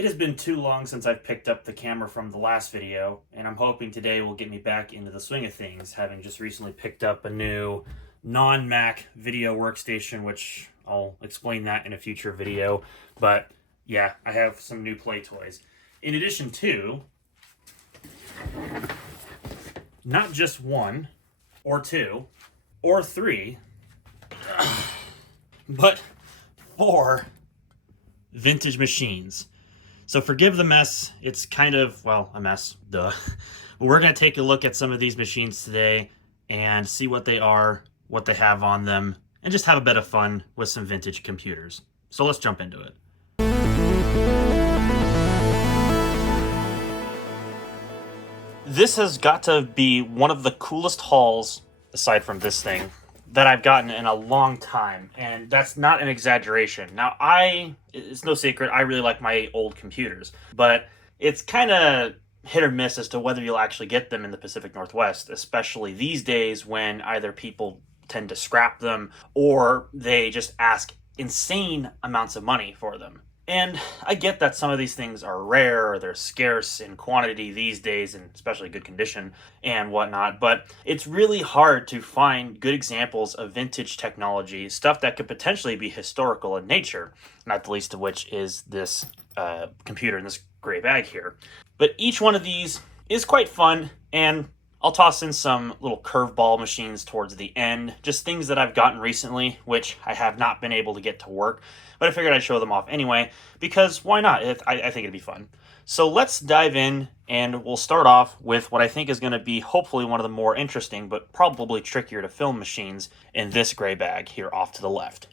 It has been too long since I've picked up the camera from the last video, and I'm hoping today will get me back into the swing of things, having just recently picked up a new non-Mac video workstation, which I'll explain that in a future video. But yeah, I have some new play toys. In addition to, not just one, or two, or three, but 4 vintage machines. So forgive the mess. It's kind of, well, a mess, duh. But we're going to take a look at some of these machines today and see what they are, what they have on them, and just have a bit of fun with some vintage computers. So let's jump into it. This has got to be one of the coolest hauls, aside from this thing, that I've gotten in a long time, and that's not an exaggeration. Now, it's no secret, I really like my old computers, but it's kind of hit or miss as to whether you'll actually get them in the Pacific Northwest, especially these days when either people tend to scrap them or they just ask insane amounts of money for them. And I get that some of these things are rare or they're scarce in quantity these days, and especially good condition and whatnot, but it's really hard to find good examples of vintage technology, stuff that could potentially be historical in nature, not the least of which is this computer in this gray bag here. But each one of these is quite fun, and I'll toss in some little curveball machines towards the end, just things that I've gotten recently, which I have not been able to get to work, but I figured I'd show them off anyway, because why not? I think it'd be fun. So let's dive in, and we'll start off with what I think is going to be hopefully one of the more interesting, but probably trickier to film machines in this gray bag here off to the left.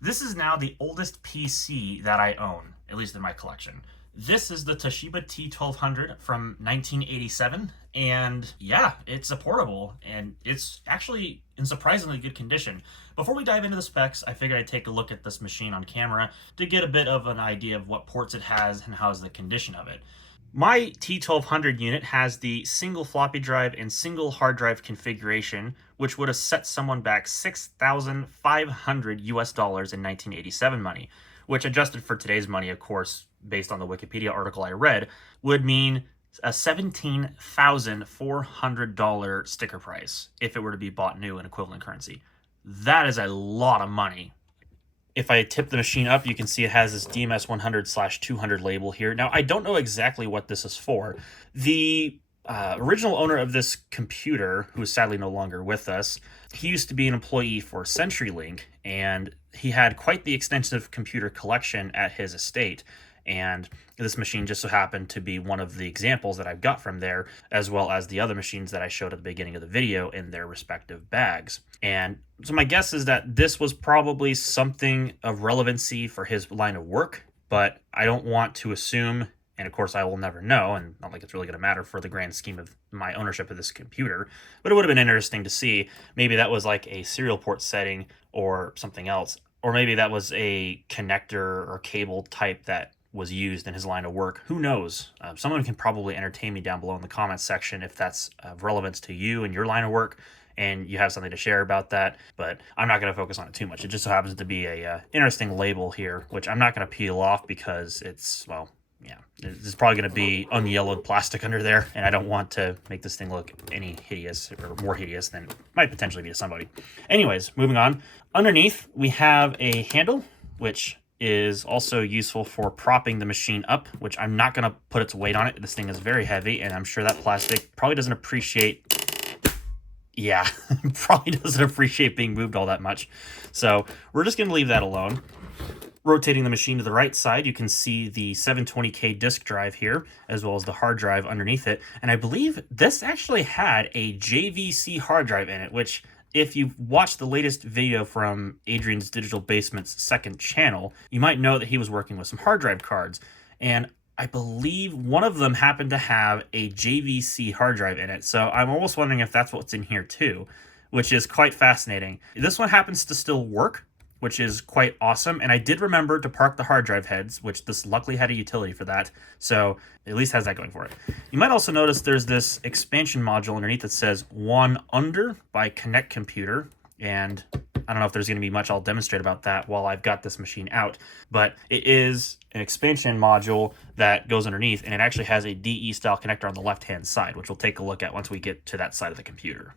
This is now the oldest PC that I own, at least in my collection. This is the Toshiba T1200 from 1987, and yeah, it's a portable, and it's actually in surprisingly good condition. Before we dive into the specs, I figured I'd take a look at this machine on camera to get a bit of an idea of what ports it has and how's the condition of it. My T1200 unit has the single floppy drive and single hard drive configuration, which would have set someone back $6,500 US in 1987 money, which adjusted for today's money, of course, based on the Wikipedia article I read, would mean a $17,400 sticker price if it were to be bought new in equivalent currency. That is a lot of money. If I tip the machine up, you can see it has this DMS 100/200 label here. Now, I don't know exactly what this is for. The original owner of this computer, who is sadly no longer with us, he used to be an employee for CenturyLink, and he had quite the extensive computer collection at his estate. And this machine just so happened to be one of the examples that I've got from there, as well as the other machines that I showed at the beginning of the video in their respective bags. And so my guess is that this was probably something of relevancy for his line of work, but I don't want to assume, and of course I will never know, and not like it's really going to matter for the grand scheme of my ownership of this computer, but it would have been interesting to see. Maybe that was like a serial port setting or something else, or maybe that was a connector or cable type that was used in his line of work. Who knows? Someone can probably entertain me down below in the comments section if that's of relevance to you and your line of work and you have something to share about that, but I'm not going to focus on it too much. It just so happens to be a interesting label here, which I'm not going to peel off because it's, well, yeah, there's probably going to be unyellowed plastic under there, and I don't want to make this thing look any hideous or more hideous than it might potentially be to somebody. Anyways, moving on. Underneath, we have a handle, which is also useful for propping the machine up, which I'm not going to put its weight on it. This thing is very heavy, and I'm sure that plastic probably doesn't appreciate, probably doesn't appreciate being moved all that much. So we're just going to leave that alone. Rotating the machine to the right side, you can see the 720K disk drive here, as well as the hard drive underneath it. And I believe this actually had a JVC hard drive in it, which, if you've watched the latest video from Adrian's Digital Basement's second channel, you might know that he was working with some hard drive cards. And I believe one of them happened to have a JVC hard drive in it. So I'm almost wondering if that's what's in here too, which is quite fascinating. This one happens to still work, which is quite awesome. And I did remember to park the hard drive heads, which this luckily had a utility for that. So at least has that going for it. You might also notice there's this expansion module underneath that says "One Under" by Connect Computer. And I don't know if there's going to be much I'll demonstrate about that while I've got this machine out, but it is an expansion module that goes underneath, and it actually has a DE style connector on the left-hand side, which we'll take a look at once we get to that side of the computer.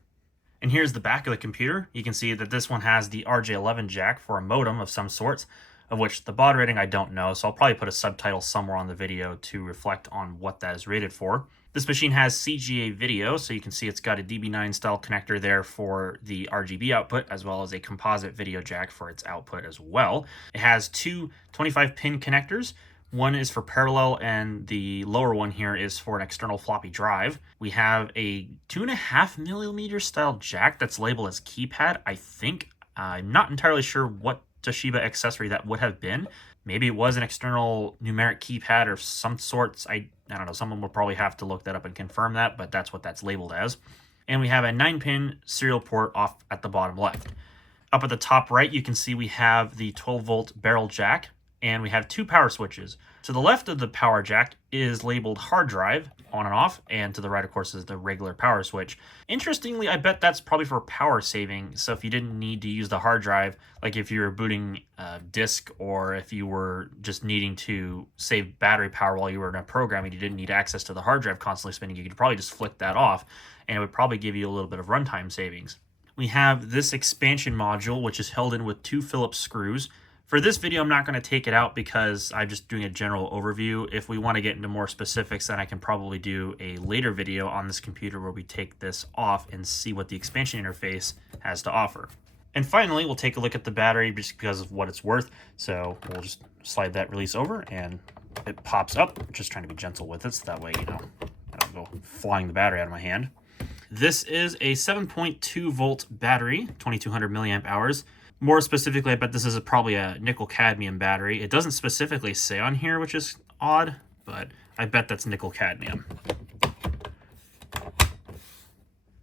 And here's the back of the computer. You can see that this one has the RJ11 jack for a modem of some sorts, of which the baud rating I don't know, so I'll probably put a subtitle somewhere on the video to reflect on what that is rated for. This machine has CGA video, so you can see it's got a DB9 style connector there for the RGB output, as well as a composite video jack for its output as well. It has two 25-pin connectors. One is for parallel, and the lower one here is for an external floppy drive. We have a 2.5mm style jack that's labeled as keypad, I think. I'm not entirely sure what Toshiba accessory that would have been. Maybe it was an external numeric keypad or some sorts. I don't know. Someone will probably have to look that up and confirm that, but that's what that's labeled as. And we have a 9-pin serial port off at the bottom left. Up at the top right, you can see we have the 12-volt barrel jack, and we have two power switches. To the left of the power jack is labeled hard drive, on and off, and to the right, of course, is the regular power switch. Interestingly, I bet that's probably for power saving, so if you didn't need to use the hard drive, like if you were booting a disk, or if you were just needing to save battery power while you were in a program and you didn't need access to the hard drive constantly spinning, you could probably just flick that off, and it would probably give you a little bit of runtime savings. We have this expansion module, which is held in with two Phillips screws. For this video, I'm not going to take it out because I'm just doing a general overview. If we want to get into more specifics, then I can probably do a later video on this computer where we take this off and see what the expansion interface has to offer. And finally, we'll take a look at the battery just because of what it's worth. So we'll just slide that release over and it pops up. I'm just trying to be gentle with it so that way, I don't go flying the battery out of my hand. This is a 7.2 volt battery, 2200 milliamp hours. More specifically, I bet this is probably a nickel cadmium battery. It doesn't specifically say on here, which is odd, but I bet that's nickel cadmium.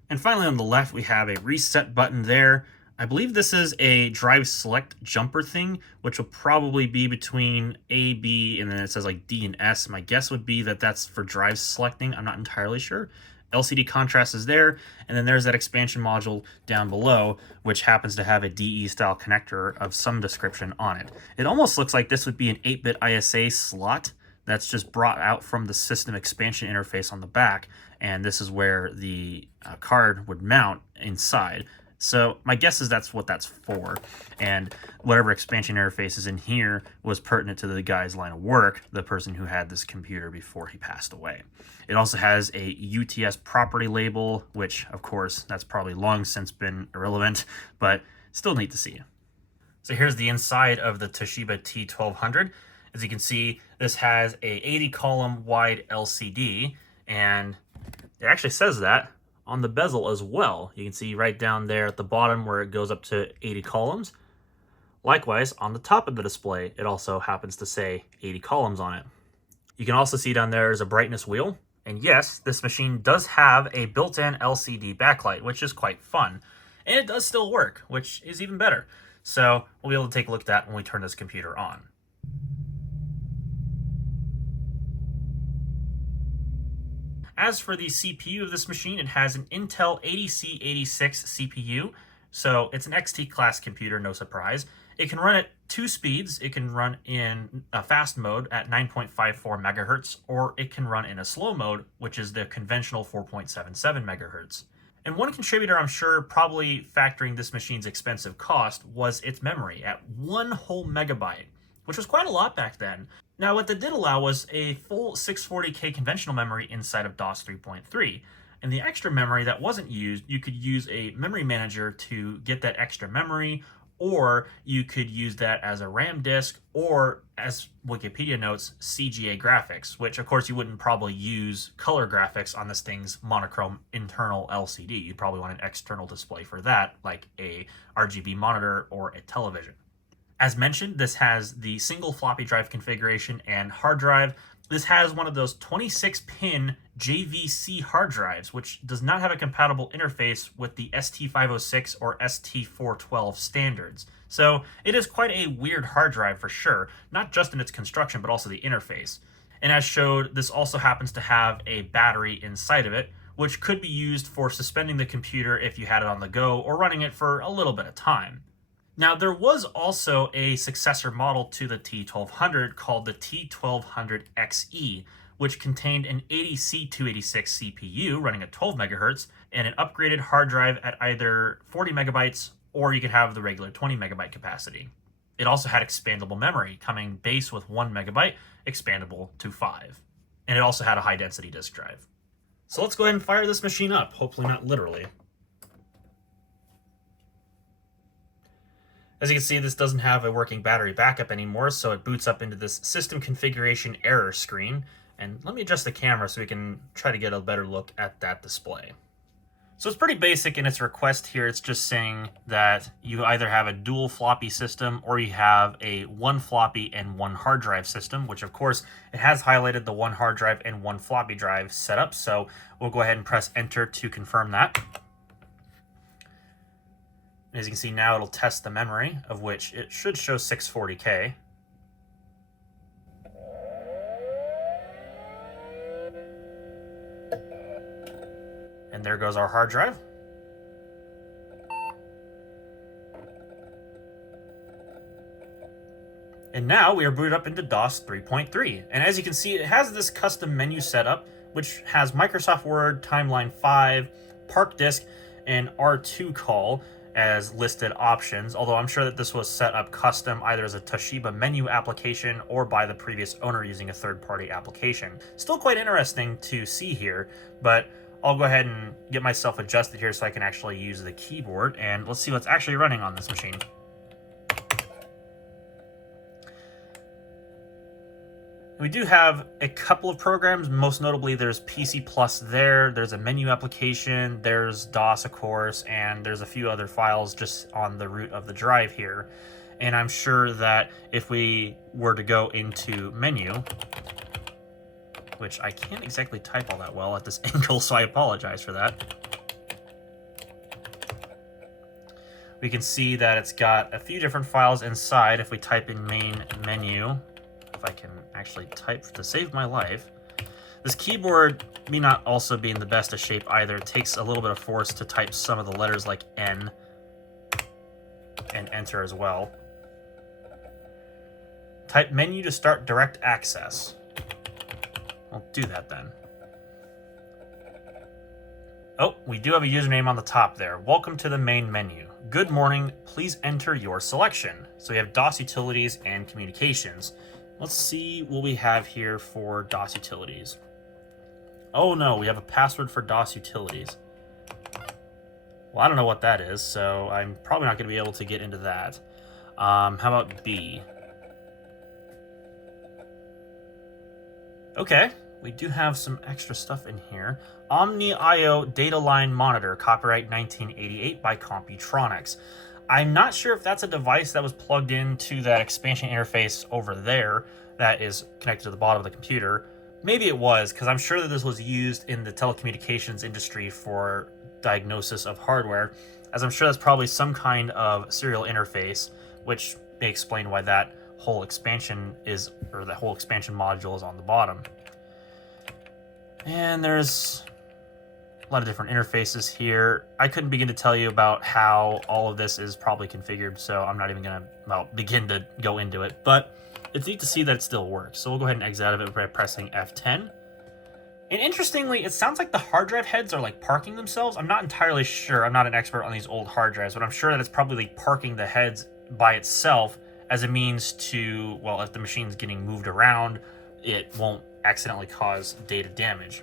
And finally, on the left, we have a reset button there. I believe this is a drive select jumper thing, which will probably be between A, B, and then it says like D and S. My guess would be that that's for drive selecting. I'm not entirely sure. LCD contrast is there, and then there's that expansion module down below, which happens to have a DE style connector of some description on it. It almost looks like this would be an 8-bit ISA slot that's just brought out from the system expansion interface on the back, and this is where the card would mount inside. So my guess is that's what that's for, and whatever expansion interface is in here was pertinent to the guy's line of work, the person who had this computer before he passed away. It also has a UTS property label, which of course that's probably long since been irrelevant, but still neat to see. So here's the inside of the Toshiba T1200. As you can see, this has a 80 column wide LCD, and it actually says that on the bezel as well. You can see right down there at the bottom where it goes up to 80 columns. Likewise, on the top of the display, it also happens to say 80 columns on it. You can also see down there is a brightness wheel. And yes, this machine does have a built-in LCD backlight, which is quite fun. And it does still work, which is even better. So we'll be able to take a look at that when we turn this computer on. As for the CPU of this machine, it has an Intel 80C86 CPU, so it's an XT class computer, no surprise. It can run at two speeds. It can run in a fast mode at 9.54 megahertz, or it can run in a slow mode, which is the conventional 4.77 megahertz. And one contributor, I'm sure, probably factoring this machine's expensive cost was its memory at 1 whole megabyte, which was quite a lot back then. Now, what that did allow was a full 640K conventional memory inside of DOS 3.3. And the extra memory that wasn't used, you could use a memory manager to get that extra memory, or you could use that as a RAM disk, or as Wikipedia notes, CGA graphics, which of course you wouldn't probably use color graphics on this thing's monochrome internal LCD. You'd probably want an external display for that, like a RGB monitor or a television. As mentioned, this has the single floppy drive configuration and hard drive. This has one of those 26-pin JVC hard drives, which does not have a compatible interface with the ST506 or ST412 standards. So it is quite a weird hard drive for sure, not just in its construction, but also the interface. And as showed, this also happens to have a battery inside of it, which could be used for suspending the computer if you had it on the go or running it for a little bit of time. Now, there was also a successor model to the T1200 called the T1200XE, which contained an 80C286 CPU running at 12 megahertz and an upgraded hard drive at either 40 megabytes or you could have the regular 20 megabyte capacity. It also had expandable memory, coming base with 1 megabyte, expandable to 5. And it also had a high density disk drive. So let's go ahead and fire this machine up, hopefully not literally. As you can see, this doesn't have a working battery backup anymore, so it boots up into this system configuration error screen. And let me adjust the camera so we can try to get a better look at that display. So it's pretty basic in its request here. It's just saying that you either have a dual floppy system or you have a 1 floppy and 1 hard drive system, which of course it has highlighted the 1 hard drive and 1 floppy drive setup. So we'll go ahead and press enter to confirm that. As you can see now, it'll test the memory, of which it should show 640K. And there goes our hard drive. And now we are booted up into DOS 3.3. And as you can see, it has this custom menu setup, which has Microsoft Word, Timeline 5, Park Disk, and R2 call as listed options, although I'm sure that this was set up custom either as a Toshiba menu application or by the previous owner using a third-party application. Still quite interesting to see here, but I'll go ahead and get myself adjusted here so I can actually use the keyboard, and let's see what's actually running on this machine. We do have a couple of programs, most notably there's PC Plus there's a menu application, there's DOS of course, and there's a few other files just on the root of the drive here. And I'm sure that if we were to go into menu, which I can't exactly type all that well at this angle, so I apologize for that. We can see that it's got a few different files inside. If we type in main menu, if I can actually type to save my life. This keyboard may not also be in the best of shape either. It takes a little bit of force to type some of the letters like N and enter as well. Type menu to start direct access. I'll do that then. Oh, we do have a username on the top there. Welcome to the main menu. Good morning, please enter your selection. So we have DOS utilities and communications. Let's see what we have here for DOS utilities. Oh no, we have a password for DOS utilities. Well, I don't know what that is, so I'm probably not going to be able to get into that. How about B? Okay, we do have some extra stuff in here. Omni IO data line monitor, copyright 1988 by Computronics. I'm not sure if that's a device that was plugged into that expansion interface over there that is connected to the bottom of the computer. Maybe it was, because I'm sure that this was used in the telecommunications industry for diagnosis of hardware, as I'm sure that's probably some kind of serial interface, which may explain why that whole expansion is, or that whole expansion module is on the bottom. And there's a lot of different interfaces here. I couldn't begin to tell you about how all of this is probably configured, so I'm not even going to begin to go into it. But it's neat to see that it still works. So we'll go ahead and exit out of it by pressing F10. And interestingly, it sounds like the hard drive heads are like parking themselves. I'm not entirely sure. I'm not an expert on these old hard drives, but I'm sure that it's probably like parking the heads by itself as a means to, well, if the machine's getting moved around, it won't accidentally cause data damage.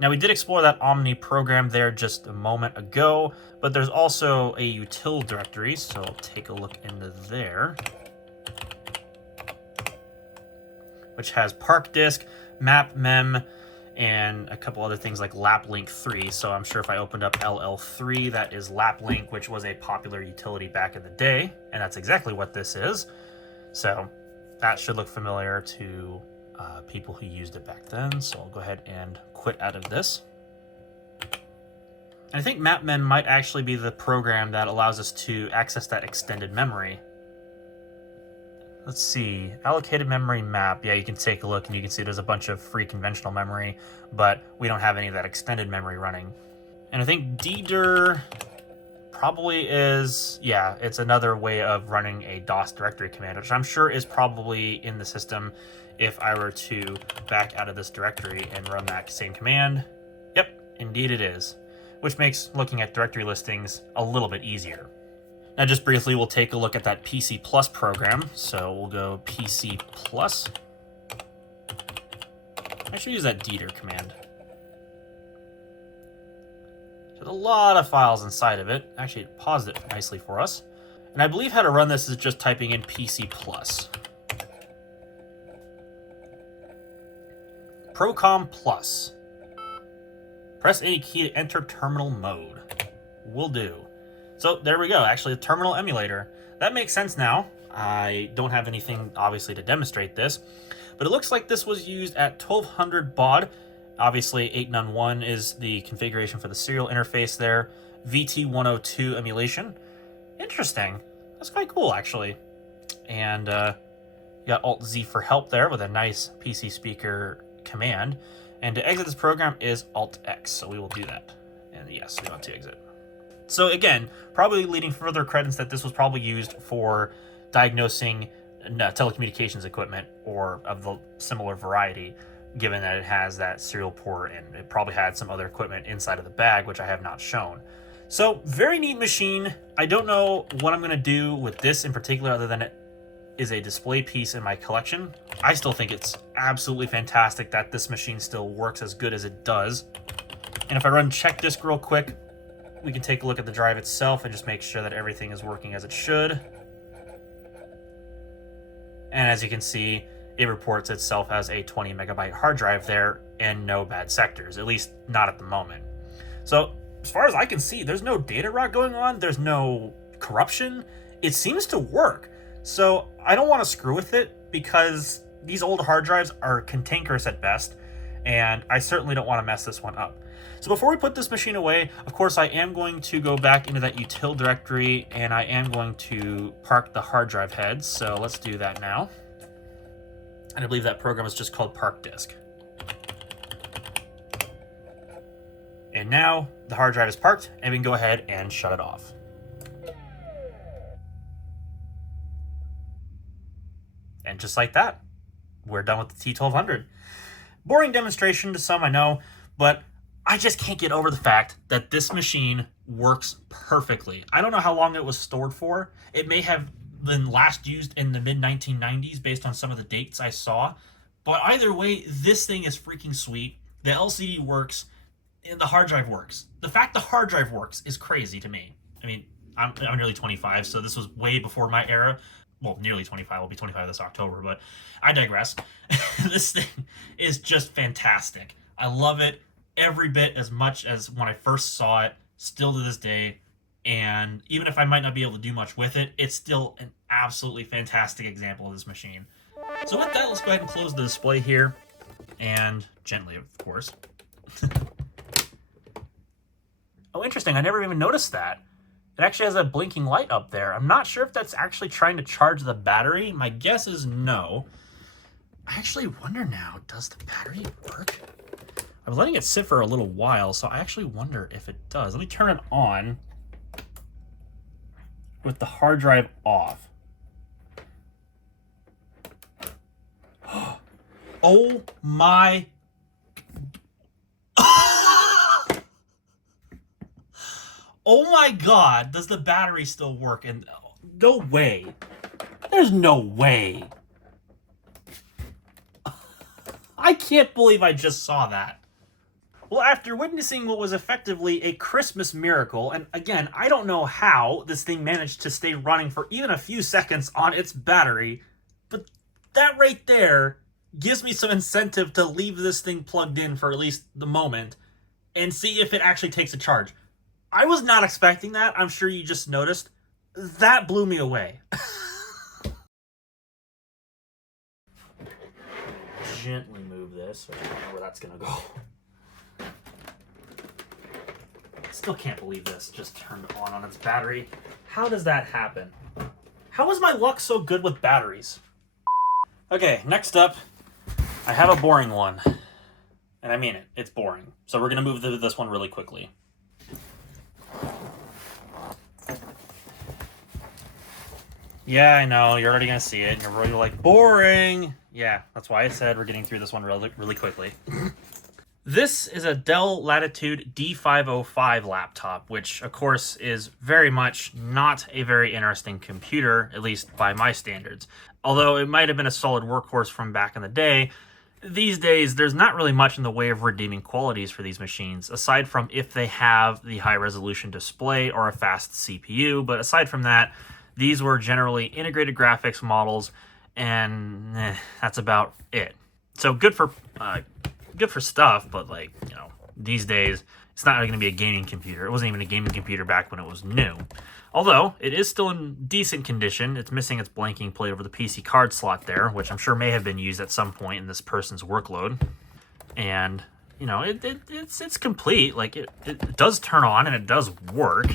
Now, we did explore that Omni program there just a moment ago, but there's also a util directory, so I'll take a look into there, which has Park Disk, Map Mem, and a couple other things like LapLink 3. So I'm sure if I opened up LL3, that is LapLink, which was a popular utility back in the day, and that's exactly what this is. So that should look familiar to people who used it back then. So I'll go ahead and quit out of this. And I think MapMem might actually be the program that allows us to access that extended memory. Let's see, allocated memory map. Yeah, you can take a look and you can see there's a bunch of free conventional memory, but we don't have any of that extended memory running. And I think DDIR probably is, yeah, it's another way of running a DOS directory command, which I'm sure is probably in the system if I were to back out of this directory and run that same command. Yep, indeed it is, which makes looking at directory listings a little bit easier. Now, just briefly, we'll take a look at that PC Plus program. So we'll go PC Plus. I should use that DDIR command. There's a lot of files inside of it. Actually, it paused it nicely for us. And I believe how to run this is just typing in PC Plus. Procom Plus. Press any key to enter terminal mode. Will do. So there we go, actually a terminal emulator. That makes sense now. I don't have anything, obviously, to demonstrate this, but it looks like this was used at 1200 baud. Obviously, 8None1 is the configuration for the serial interface there. VT102 emulation. Interesting. That's quite cool, actually. And you got Alt-Z for help there with a nice PC speaker command. And to exit this program is Alt-X, so we will do that. And yes, we want to exit. So again, probably leading further credence that this was probably used for diagnosing telecommunications equipment or of the similar variety, given that it has that serial port and it probably had some other equipment inside of the bag, which I have not shown. So very neat machine. I don't know what I'm going to do with this in particular other than it is a display piece in my collection. I still think it's absolutely fantastic that this machine still works as good as it does. And if I run check disk real quick, we can take a look at the drive itself and just make sure that everything is working as it should. And as you can see, it reports itself as a 20 megabyte hard drive there and no bad sectors, at least not at the moment. So as far as I can see, there's no data rot going on. There's no corruption. It seems to work. So I don't want to screw with it because these old hard drives are cantankerous at best, and I certainly don't want to mess this one up. So before we put this machine away, of course, I am going to go back into that util directory and I am going to park the hard drive heads. So let's do that now. And I believe that program is just called Park Disk. And now the hard drive is parked and we can go ahead and shut it off. And just like that, we're done with the T1200. Boring demonstration to some, I know, but I just can't get over the fact that this machine works perfectly. I don't know how long it was stored for. It may have been last used in the mid-1990s based on some of the dates I saw. But either way, this thing is freaking sweet. The LCD works, and the hard drive works. The fact the hard drive works is crazy to me. I mean, I'm nearly 25, so this was way before my era. Well, nearly 25. I'll be 25 this October, but I digress. This thing is just fantastic. I love it every bit as much as when I first saw it, still to this day. And even if I might not be able to do much with it, it's still an absolutely fantastic example of this machine. So with that, let's go ahead and close the display here. And gently, of course. Oh, interesting. I never even noticed that. It actually has a blinking light up there. I'm not sure if that's actually trying to charge the battery. My guess is no. I actually wonder now, does the battery work? I was letting it sit for a little while, so I actually wonder if it does. Let me turn it on with the hard drive off. Oh my... Oh my god, does the battery still work? And no way. There's no way. I can't believe I just saw that. Well, after witnessing what was effectively a Christmas miracle, and again, I don't know how this thing managed to stay running for even a few seconds on its battery, but that right there gives me some incentive to leave this thing plugged in for at least the moment and see if it actually takes a charge. I was not expecting that. I'm sure you just noticed. That blew me away. Gently move this. I don't know where that's going to go. Still can't believe this just turned on its battery. How does that happen? How is my luck so good with batteries? Okay, next up, I have a boring one. And I mean it, it's boring. So we're going to move through this one really quickly. Yeah, I know, you're already going to see it, and you're really like, boring! Yeah, that's why I said we're getting through this one really quickly. This is a Dell Latitude D505 laptop, which, of course, is very much not a very interesting computer, at least by my standards. Although it might have been a solid workhorse from back in the day, these days there's not really much in the way of redeeming qualities for these machines, aside from if they have the high-resolution display or a fast CPU. But aside from that, these were generally integrated graphics models, and that's about it. So good for stuff, but like, you know, these days it's not going to be a gaming computer. It wasn't even a gaming computer back when it was new. Although it is still in decent condition. It's missing its blanking plate over the PC card slot there, which I'm sure may have been used at some point in this person's workload. And you know, it's complete. Like it does turn on and it does work.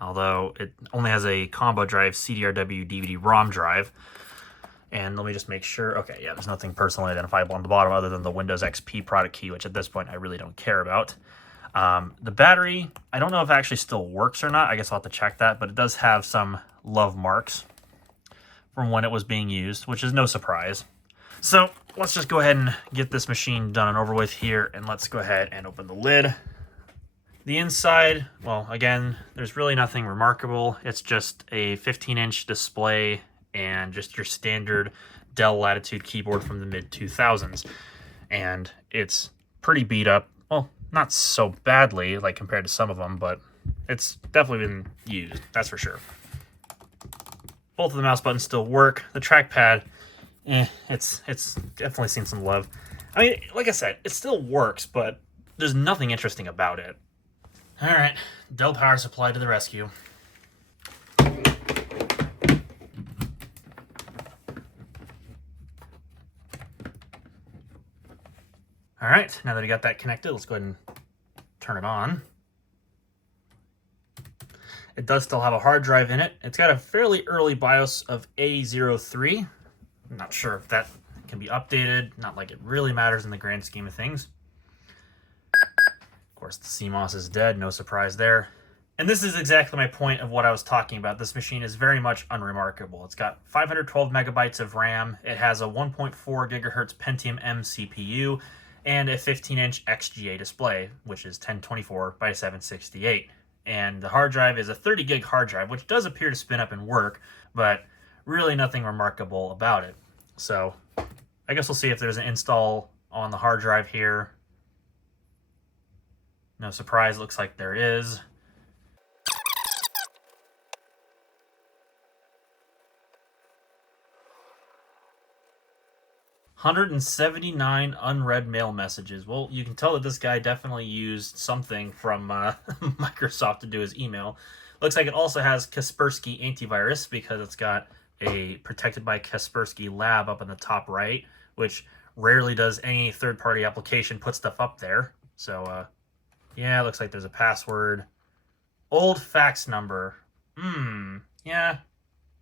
Although it only has a combo drive CDRW DVD-ROM drive. And let me just make sure. Okay, yeah, there's nothing personally identifiable on the bottom other than the Windows XP product key, which at this point I really don't care about. The battery, I don't know if it actually still works or not. I guess I'll have to check that, but it does have some love marks from when it was being used, which is no surprise. So let's just go ahead and get this machine done and over with here, and let's go ahead and open the lid. The inside, well, again, there's really nothing remarkable. It's just a 15-inch display and just your standard Dell Latitude keyboard from the mid-2000s. And it's pretty beat up. Well, not so badly, like compared to some of them, but it's definitely been used, that's for sure. Both of the mouse buttons still work. The trackpad, it's definitely seen some love. I mean, like I said, it still works, but there's nothing interesting about it. All right, Dell power supply to the rescue. All right, now that we got that connected, let's go ahead and turn it on. It does still have a hard drive in it. It's got a fairly early BIOS of A03. I'm not sure if that can be updated. Not like it really matters in the grand scheme of things. Of course, the CMOS is dead, no surprise there. And this is exactly my point of what I was talking about. This machine is very much unremarkable. It's got 512 megabytes of RAM. It has a 1.4 gigahertz Pentium M CPU and a 15-inch XGA display, which is 1024 by 768. And the hard drive is a 30 gig hard drive, which does appear to spin up and work, but really nothing remarkable about it. So I guess we'll see if there's an install on the hard drive here. No surprise, looks like there is. $179 unread mail messages. Well, you can tell that this guy definitely used something from Microsoft to do his email. Looks like it also has Kaspersky antivirus because it's got a protected by Kaspersky lab up in the top right, which rarely does any third-party application put stuff up there. So, yeah, looks like there's a password. Old fax number. Yeah,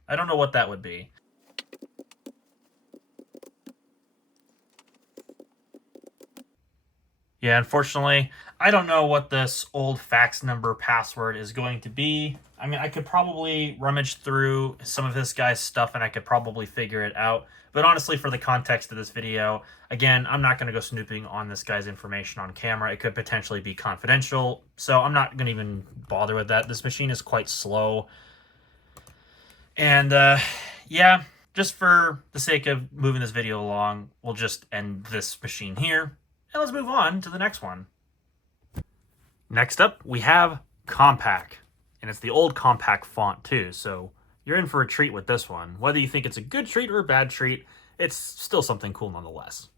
I don't know what that would be. Yeah, unfortunately, I don't know what this old fax number password is going to be. I mean, I could probably rummage through some of this guy's stuff and I could probably figure it out. But honestly, for the context of this video, again, I'm not going to go snooping on this guy's information on camera. It could potentially be confidential, so I'm not going to even bother with that. This machine is quite slow. And, yeah, just for the sake of moving this video along, we'll just end this machine here. And let's move on to the next one. Next up, we have Compaq. And it's the old Compaq font too, so you're in for a treat with this one. Whether you think it's a good treat or a bad treat, it's still something cool nonetheless.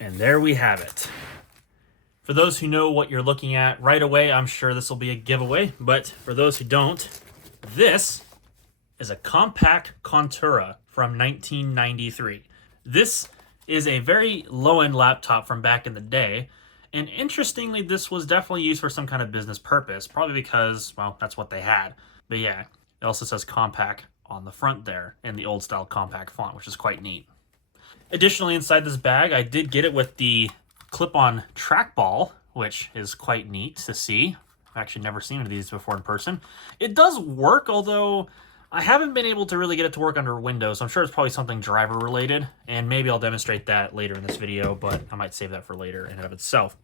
And there we have it. For those who know what you're looking at right away, I'm sure this will be a giveaway. But for those who don't, this is a Compaq Contoura from 1993. This is a very low-end laptop from back in the day, and interestingly, this was definitely used for some kind of business purpose, probably because, well, that's what they had. But yeah, It also says Compaq on the front there in the old style Compaq font, which is quite neat. Additionally, inside this bag, I did get it with the clip-on trackball, which is quite neat to see. I've actually never seen one of these before in person. It does work, although I haven't been able to really get it to work under Windows. So I'm sure it's probably something driver related, and maybe I'll demonstrate that later in this video, but I might save that for later in and of itself.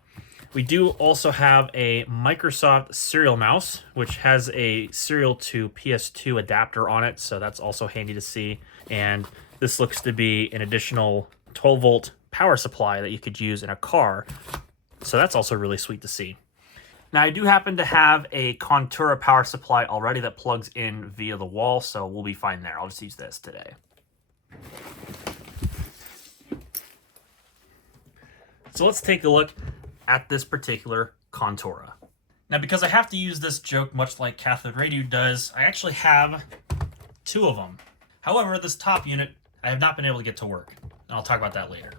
We do also have a Microsoft serial mouse, which has a serial to PS2 adapter on it, so that's also handy to see. And this looks to be an additional 12-volt power supply that you could use in a car, so that's also really sweet to see. Now, I do happen to have a Contoura power supply already that plugs in via the wall, so we'll be fine there. I'll just use this today. So let's take a look at this particular Contoura. Now, because I have to use this joke much like Cathode Radio does, I actually have two of them. However, this top unit, I have not been able to get to work, and I'll talk about that later.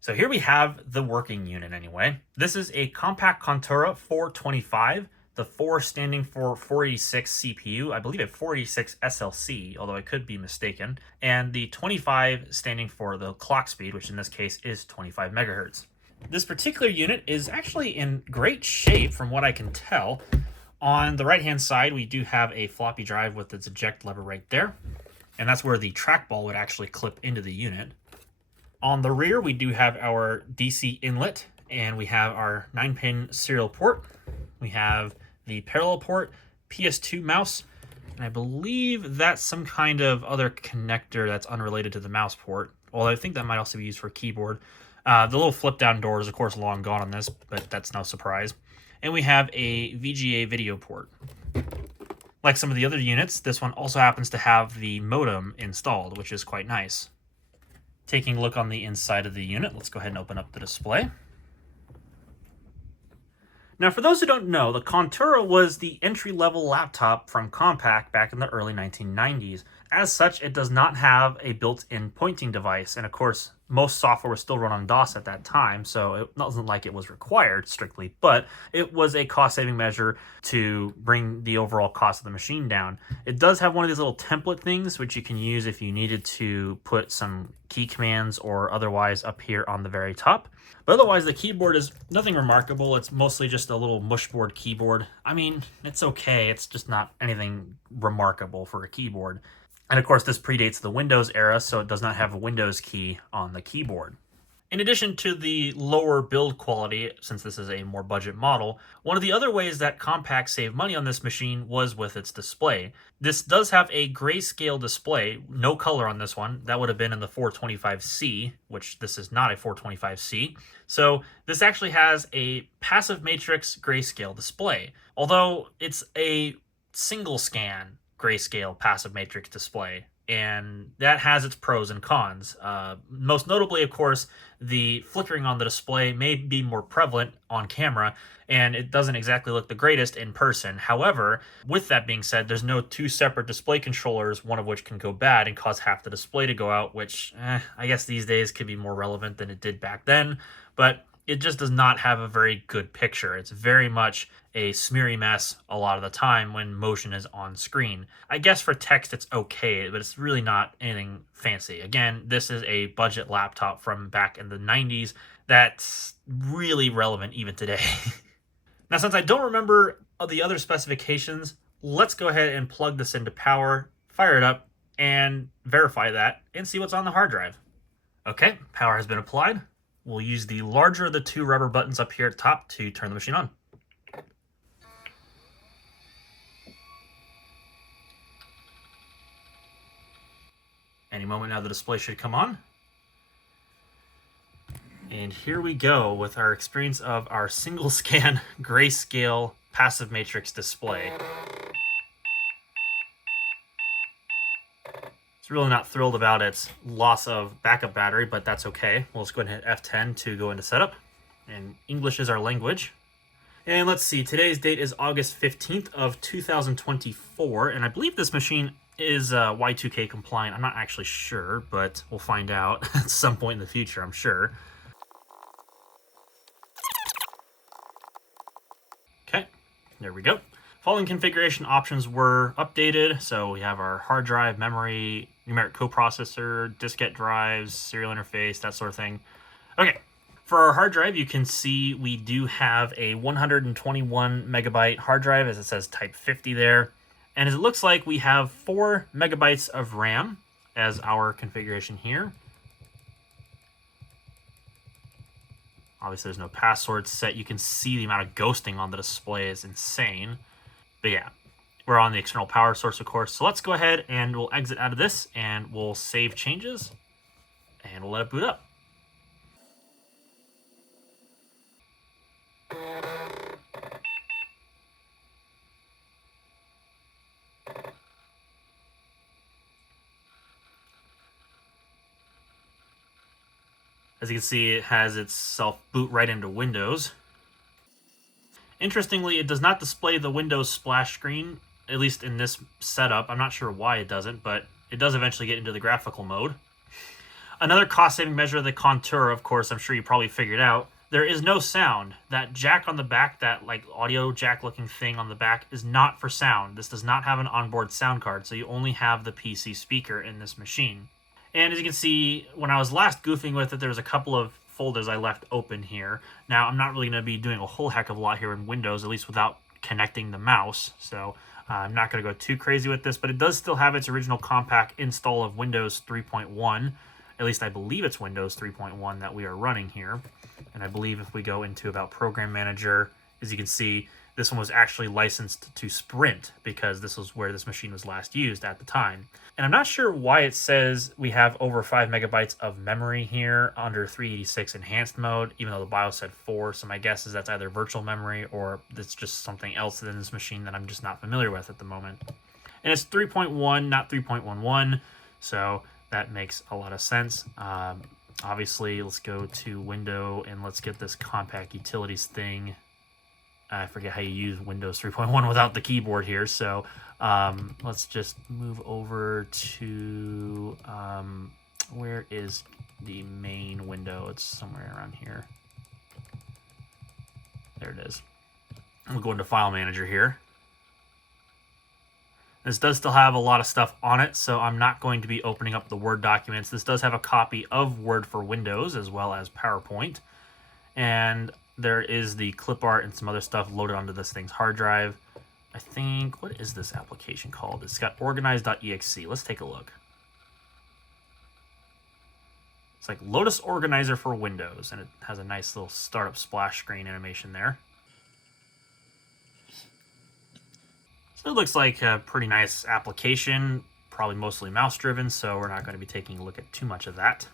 So here we have the working unit anyway. This is a Compaq Contoura 425, the 4 standing for 486 CPU, I believe a 486 SLC, although I could be mistaken, and the 25 standing for the clock speed, which in this case is 25 megahertz. This particular unit is actually in great shape from what I can tell. On the right-hand side, we do have a floppy drive with its eject lever right there, and that's where the trackball would actually clip into the unit. On the rear, we do have our DC inlet, and we have our 9-pin serial port. We have the parallel port, PS2 mouse, and I believe that's some kind of other connector that's unrelated to the mouse port, although I think that might also be used for keyboard. The little flip-down door is, of course, long gone on this, but that's no surprise. And we have a VGA video port. Like some of the other units, this one also happens to have the modem installed, which is quite nice. Taking a look on the inside of the unit, let's go ahead and open up the display. Now, for those who don't know, the Contoura was the entry-level laptop from Compaq back in the early 1990s. As such, it does not have a built-in pointing device, and of course, most software was still run on DOS at that time, so it wasn't like it was required strictly, but it was a cost-saving measure to bring the overall cost of the machine down. It does have one of these little template things, which you can use if you needed to put some key commands or otherwise up here on the very top. But otherwise, the keyboard is nothing remarkable. It's mostly just a little mushboard keyboard. I mean, it's okay. It's just not anything remarkable for a keyboard. And of course, this predates the Windows era, so it does not have a Windows key on the keyboard. In addition to the lower build quality, since this is a more budget model, one of the other ways that Compaq saved money on this machine was with its display. This does have a grayscale display, no color on this one. That would have been in the 425C, which this is not a 425C. So this actually has a passive matrix grayscale display, although it's a single scan grayscale passive matrix display, and that has its pros and cons. Most notably, of course, the flickering on the display may be more prevalent on camera, and it doesn't exactly look the greatest in person. However, with that being said, there's no two separate display controllers, one of which can go bad and cause half the display to go out, which I guess these days could be more relevant than it did back then, but it just does not have a very good picture. It's very much a smeary mess a lot of the time when motion is on screen. I guess for text it's okay, but it's really not anything fancy. Again, this is a budget laptop from back in the 90s that's really relevant even today. Now, since I don't remember the other specifications, let's go ahead and plug this into power, fire it up, and verify that, and see what's on the hard drive. Okay, power has been applied. We'll use the larger of the two rubber buttons up here at the top to turn the machine on. Any moment now the display should come on. And here we go with our experience of our single scan grayscale passive matrix display. It's really not thrilled about its loss of backup battery, but that's okay. We'll just go ahead and hit F10 to go into setup. And English is our language. And let's see, today's date is August 15th of 2024, and I believe this machine is Y2K compliant. I'm not actually sure, but we'll find out at some point in the future, I'm sure. Okay, there we go. Following configuration options were updated. So we have our hard drive, memory, numeric coprocessor, diskette drives, serial interface, that sort of thing. Okay, for our hard drive, you can see we do have a 121 megabyte hard drive, as it says type 50 there. And as it looks like, we have 4 megabytes of RAM as our configuration here. Obviously, there's no password set. You can see the amount of ghosting on the display is insane. But yeah, we're on the external power source, of course. So let's go ahead and we'll exit out of this and we'll save changes and we'll let it boot up. As you can see, it has itself boot right into Windows. Interestingly, it does not display the Windows splash screen, at least in this setup. I'm not sure why it doesn't, but it does eventually get into the graphical mode. Another cost-saving measure of the Contoura, of course, I'm sure you probably figured out, there is no sound. That jack on the back, that like audio jack-looking thing on the back, is not for sound. This does not have an onboard sound card, so you only have the PC speaker in this machine. And as you can see, when I was last goofing with it, there was a couple of folders I left open here. Now, I'm not really going to be doing a whole heck of a lot here in Windows, at least without connecting the mouse. So I'm not going to go too crazy with this, but it does still have its original Compaq install of Windows 3.1. At least I believe it's Windows 3.1 that we are running here. And I believe if we go into About Program Manager, as you can see, this one was actually licensed to Sprint because this was where this machine was last used at the time. And I'm not sure why it says we have over 5 megabytes of memory here under 386 enhanced mode, even though the BIOS said 4. So my guess is that's either virtual memory or it's just something else in this machine that I'm just not familiar with at the moment. And it's 3.1, not 3.11. So that makes a lot of sense. Obviously, let's go to Window and let's get this Compaq Utilities thing. I forget how you use Windows 3.1 without the keyboard here. So let's just move over to, where is the main window? It's somewhere around here. There it is. We'll go into File Manager here. This does still have a lot of stuff on it, so I'm not going to be opening up the Word documents. This does have a copy of Word for Windows as well as PowerPoint. And there is the clip art and some other stuff loaded onto this thing's hard drive. I think, what is this application called? It's got organize.exe. Let's take a look. It's like Lotus Organizer for Windows, and it has a nice little startup splash screen animation there. So it looks like a pretty nice application, probably mostly mouse driven, so we're not going to be taking a look at too much of that.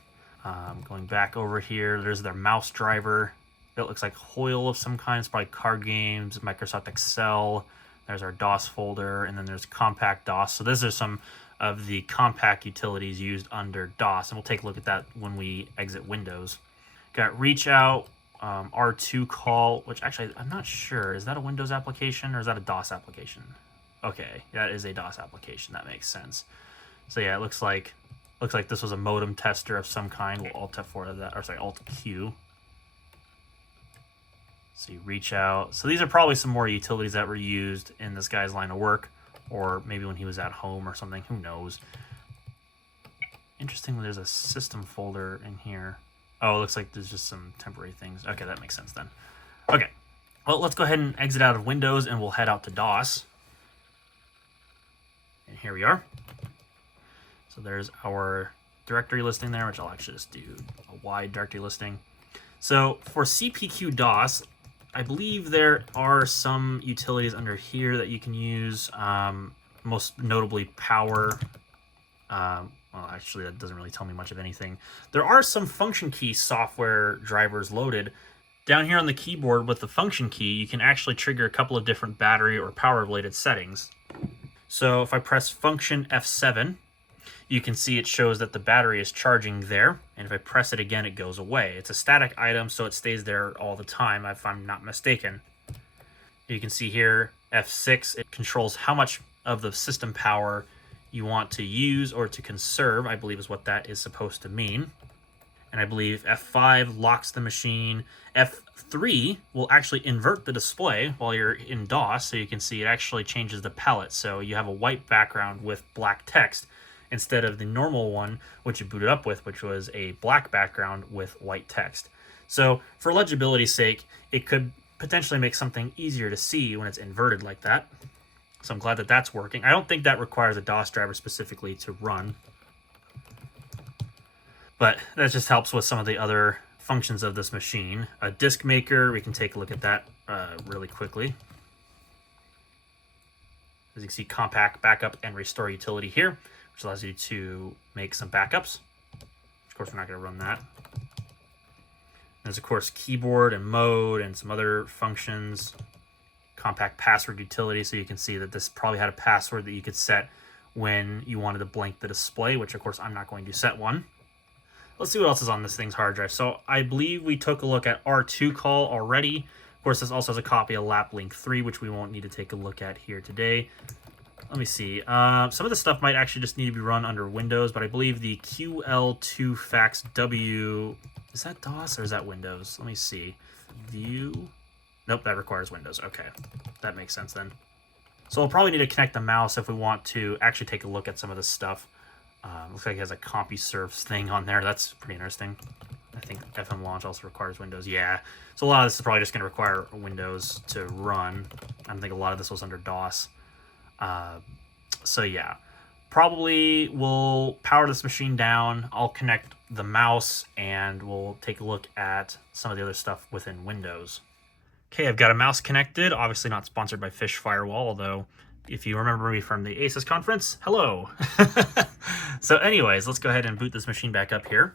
Going back over here, there's their mouse driver. It looks like Hoyle of some kind. It's probably card games, Microsoft Excel. There's our DOS folder, and then there's Compaq DOS. So these are some of the Compaq utilities used under DOS, and we'll take a look at that when we exit Windows. Got reach out, R2 call, which actually I'm not sure. Is that a Windows application or is that a DOS application? Okay, that is a DOS application. That makes sense. So yeah, it looks like this was a modem tester of some kind. We'll Alt F4 that, or sorry, Alt Q. So you reach out. So these are probably some more utilities that were used in this guy's line of work, or maybe when he was at home or something. Who knows? Interestingly, there's a system folder in here. Oh, it looks like there's just some temporary things. Okay, that makes sense then. Okay, well, let's go ahead and exit out of Windows and we'll head out to DOS. And here we are. So there's our directory listing there, which I'll actually just do a wide directory listing. So for CPQ DOS, I believe there are some utilities under here that you can use, most notably Power. Well, actually, that doesn't really tell me much of anything. There are some function key software drivers loaded. Down here on the keyboard with the function key, you can actually trigger a couple of different battery or power-related settings. So if I press function F7, you can see it shows that the battery is charging there, and if I press it again, it goes away. It's a static item, so it stays there all the time, if I'm not mistaken. You can see here, F6, it controls how much of the system power you want to use or to conserve, I believe is what that is supposed to mean. and I believe F5 locks the machine. F3 will actually invert the display while you're in DOS, so you can see it actually changes the palette. So you have a white background with black text instead of the normal one, which you booted up with, which was a black background with white text. So for legibility's sake, it could potentially make something easier to see when it's inverted like that. So I'm glad that that's working. I don't think that requires a DOS driver specifically to run, but that just helps with some of the other functions of this machine. A disk maker, we can take a look at that really quickly. As you can see, Compaq backup and restore utility here, which allows you to make some backups. Of course, we're not going to run that. There's, of course, keyboard and mode and some other functions. Compaq password utility, so you can see that this probably had a password that you could set when you wanted to blank the display, which, of course, I'm not going to set one. Let's see what else is on this thing's hard drive. So I believe we took a look at R2 call already. Of course, this also has a copy of Laplink 3, which we won't need to take a look at here today. Let me see. Some of this stuff might actually just need to be run under Windows, but I believe the QL2 fax W... Is that DOS or is that Windows? Let me see. View... Nope, that requires Windows. Okay, that makes sense then. So we'll probably need to connect the mouse if we want to actually take a look at some of this stuff. Looks like it has a CompuServe thing on there. That's pretty interesting. I think FM launch also requires Windows. Yeah. So a lot of this is probably just going to require Windows to run. I think a lot of this was under DOS. So yeah. Probably we'll power this machine down. I'll connect the mouse and we'll take a look at some of the other stuff within Windows. Okay, I've got a mouse connected. Obviously not sponsored by Fish Firewall, although if you remember me from the ASUS conference, hello. So anyways, let's go ahead and boot this machine back up here.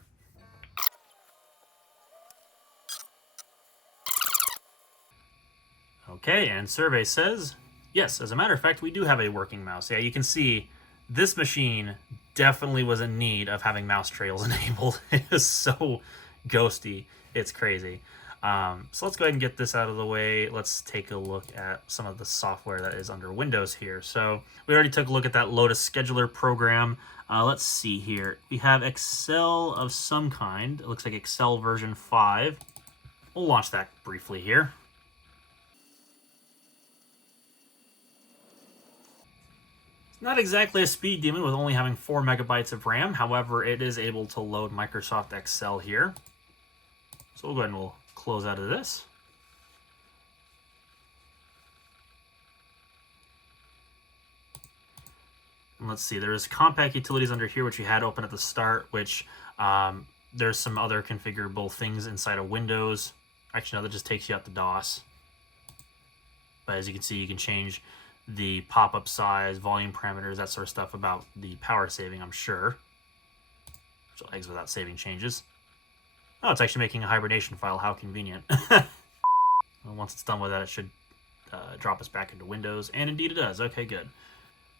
Okay, and survey says, yes, as a matter of fact, we do have a working mouse. Yeah, you can see this machine definitely was in need of having mouse trails enabled. It is so ghosty. It's crazy. So let's go ahead and get this out of the way. Let's take a look at some of the software that is under Windows here. So we already took a look at that Lotus scheduler program. Let's see here. We have Excel of some kind. It looks like Excel version 5. We'll launch that briefly here. It's not exactly a speed demon with only having 4 megabytes of RAM. However, it is able to load Microsoft Excel here. So we'll go ahead and we'll close out of this. And let's see, there's Compaq utilities under here, which we had open at the start, which there's some other configurable things inside of Windows. Actually, no, that just takes you out to DOS. But as you can see, you can change the pop-up size, volume parameters, that sort of stuff about the power saving, I'm sure. Which will exit without saving changes. Oh, it's actually making a hibernation file. How convenient. Well, once it's done with that, it should drop us back into Windows. And indeed it does. Okay, good.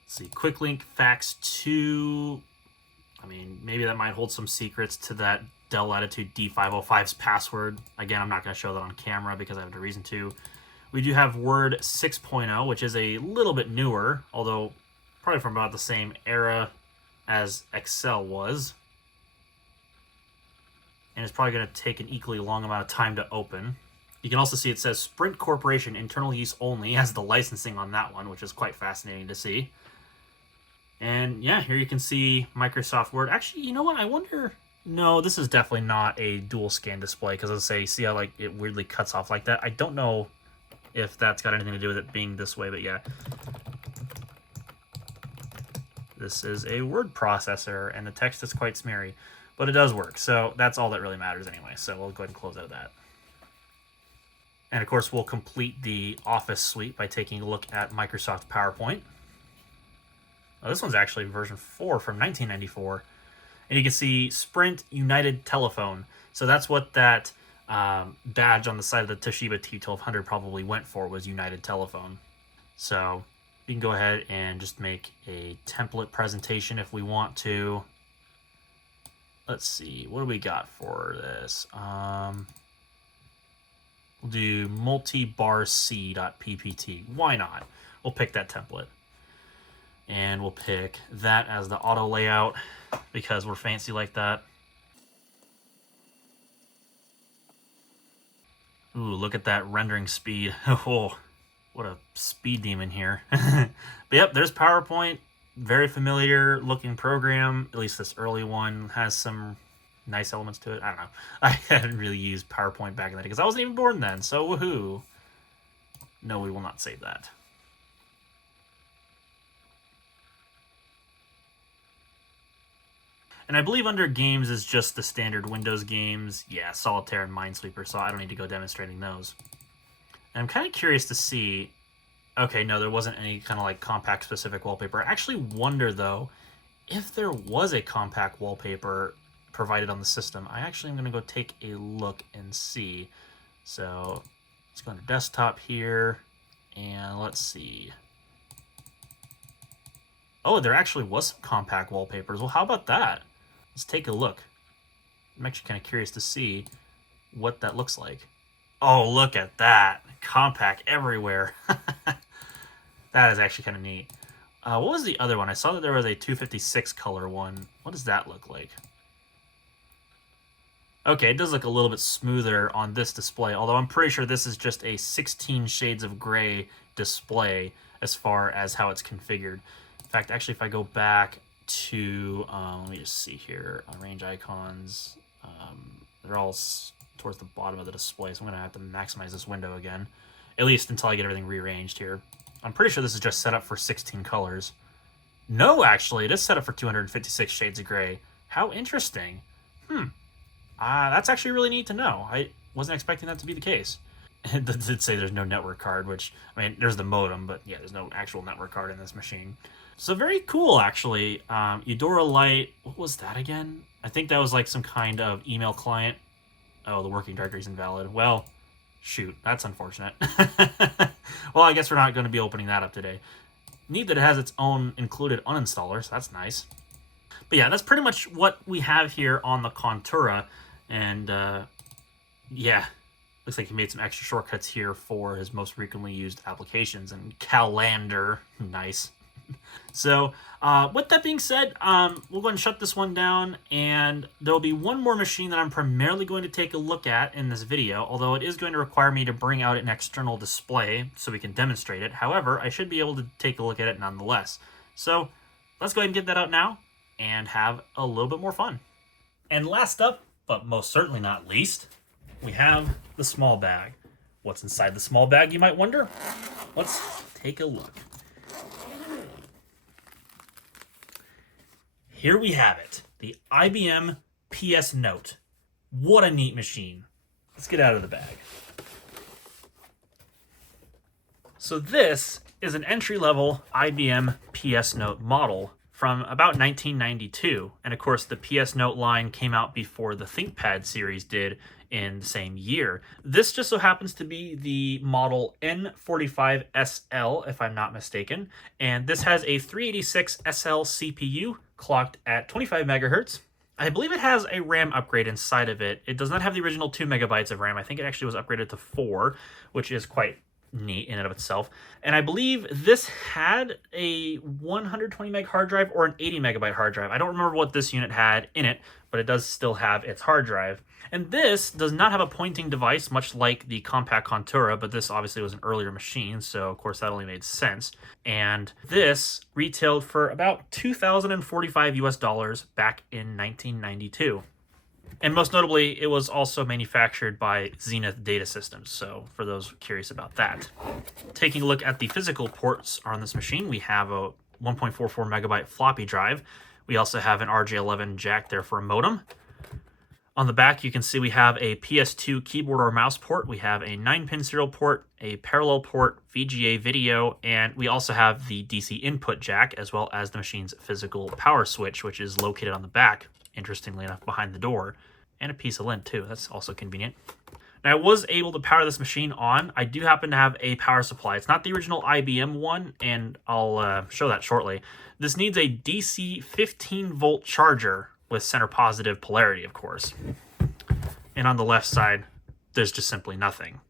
Let's see. Quick link fax 2. I mean, maybe that might hold some secrets to that Dell Latitude D505's password. Again, I'm not going to show that on camera because I have no reason to. We do have Word 6.0, which is a little bit newer, although probably from about the same era as Excel was. And it's probably going to take an equally long amount of time to open. You can also see it says Sprint Corporation internal use only, has the licensing on that one, which is quite fascinating to see. And yeah, here you can see Microsoft Word. Actually, you know what? I wonder... No, this is definitely not a dual scan display, because let's say, see how like it weirdly cuts off like that? I don't know if that's got anything to do with it being this way, but yeah. This is a word processor, and the text is quite smeary. But it does work, so that's all that really matters anyway. So we'll go ahead and close out of that. And of course, we'll complete the Office suite by taking a look at Microsoft PowerPoint. Oh, this one's actually version 4 from 1994. And you can see Sprint United Telephone. So that's what that badge on the side of the Toshiba T1200 probably went for, was United Telephone. So we can go ahead and just make a template presentation if we want to. Let's see, what do we got for this? We'll do multibarc.ppt. Why not? We'll pick that template. And we'll pick that as the auto layout because we're fancy like that. Ooh, look at that rendering speed. Oh, what a speed demon here. But yep, there's PowerPoint. Very familiar looking program. At least this early one has some nice elements to it. I don't know. I hadn't really used PowerPoint back in the day because I wasn't even born then, so woohoo. No, we will not save that. And I believe under games is just the standard Windows games. Yeah, Solitaire and Minesweeper, so I don't need to go demonstrating those. And I'm kind of curious to see... Okay, no, there wasn't any kind of like Compaq specific wallpaper. I actually wonder, though, if there was a Compaq wallpaper provided on the system. I actually am going to go take a look and see. So let's go into desktop here, and let's see. Oh, there actually was some Compaq wallpapers. Well, how about that? Let's take a look. I'm actually kind of curious to see what that looks like. Oh, look at that. Compaq everywhere. That is actually kind of neat. What was the other one? I saw that there was a 256 color one. What does that look like? Okay, it does look a little bit smoother on this display, although I'm pretty sure this is just a 16 shades of gray display as far as how it's configured. In fact, actually, if I go back to, let me just see here, range icons, they're all towards the bottom of the display, so I'm going to have to maximize this window again, at least until I get everything rearranged here. I'm pretty sure this is just set up for 16 colors. No, actually, it is set up for 256 shades of gray. How interesting. That's actually really neat to know. I wasn't expecting that to be the case. It did say there's no network card, which, I mean, there's the modem, but yeah, there's no actual network card in this machine. So very cool, actually. Eudora Lite, what was that again? I think that was like some kind of email client. Oh, the working directory is invalid. Well, shoot, that's unfortunate. Well, I guess we're not going to be opening that up today. Neat that it has its own included uninstaller, so that's nice. But yeah, that's pretty much what we have here on the Contoura. And yeah, looks like he made some extra shortcuts here for his most frequently used applications and calendar. Nice. So with that being said, we'll go ahead and shut this one down, and there'll be one more machine that I'm primarily going to take a look at in this video, although it is going to require me to bring out an external display so we can demonstrate it. However, I should be able to take a look at it nonetheless. So let's go ahead and get that out now and have a little bit more fun. And last up, but most certainly not least, we have the small bag. What's inside the small bag, you might wonder? Let's take a look. Here we have it, the IBM PS Note. What a neat machine. Let's get out of the bag. So this is an entry-level IBM PS Note model from about 1992. And of course, the PS Note line came out before the ThinkPad series did in the same year. This just so happens to be the model N45SL, if I'm not mistaken. And this has a 386 SL CPU clocked at 25 megahertz. I believe it has a RAM upgrade inside of it. It does not have the original 2 megabytes of RAM. I think it actually was upgraded to 4, which is quite neat in and of itself. And I believe this had a 120 meg hard drive or an 80 megabyte hard drive. I don't remember what this unit had in it, but it does still have its hard drive. And this does not have a pointing device, much like the Compaq Contoura, but this obviously was an earlier machine, so of course that only made sense. And this retailed for about $2,045 US back in 1992. And most notably, it was also manufactured by Zenith Data Systems, so for those curious about that. Taking a look at the physical ports on this machine, we have a 1.44 megabyte floppy drive. We also have an RJ11 jack there for a modem. On the back, you can see we have a PS2 keyboard or mouse port. We have a 9-pin serial port, a parallel port, VGA video, and we also have the DC input jack, as well as the machine's physical power switch, which is located on the back, interestingly enough, behind the door, and a piece of lint too. That's also convenient. Now, I was able to power this machine on. I do happen to have a power supply. It's not the original IBM one, and I'll show that shortly. This needs a DC 15-volt charger with center positive polarity, of course. And on the left side, there's just simply nothing.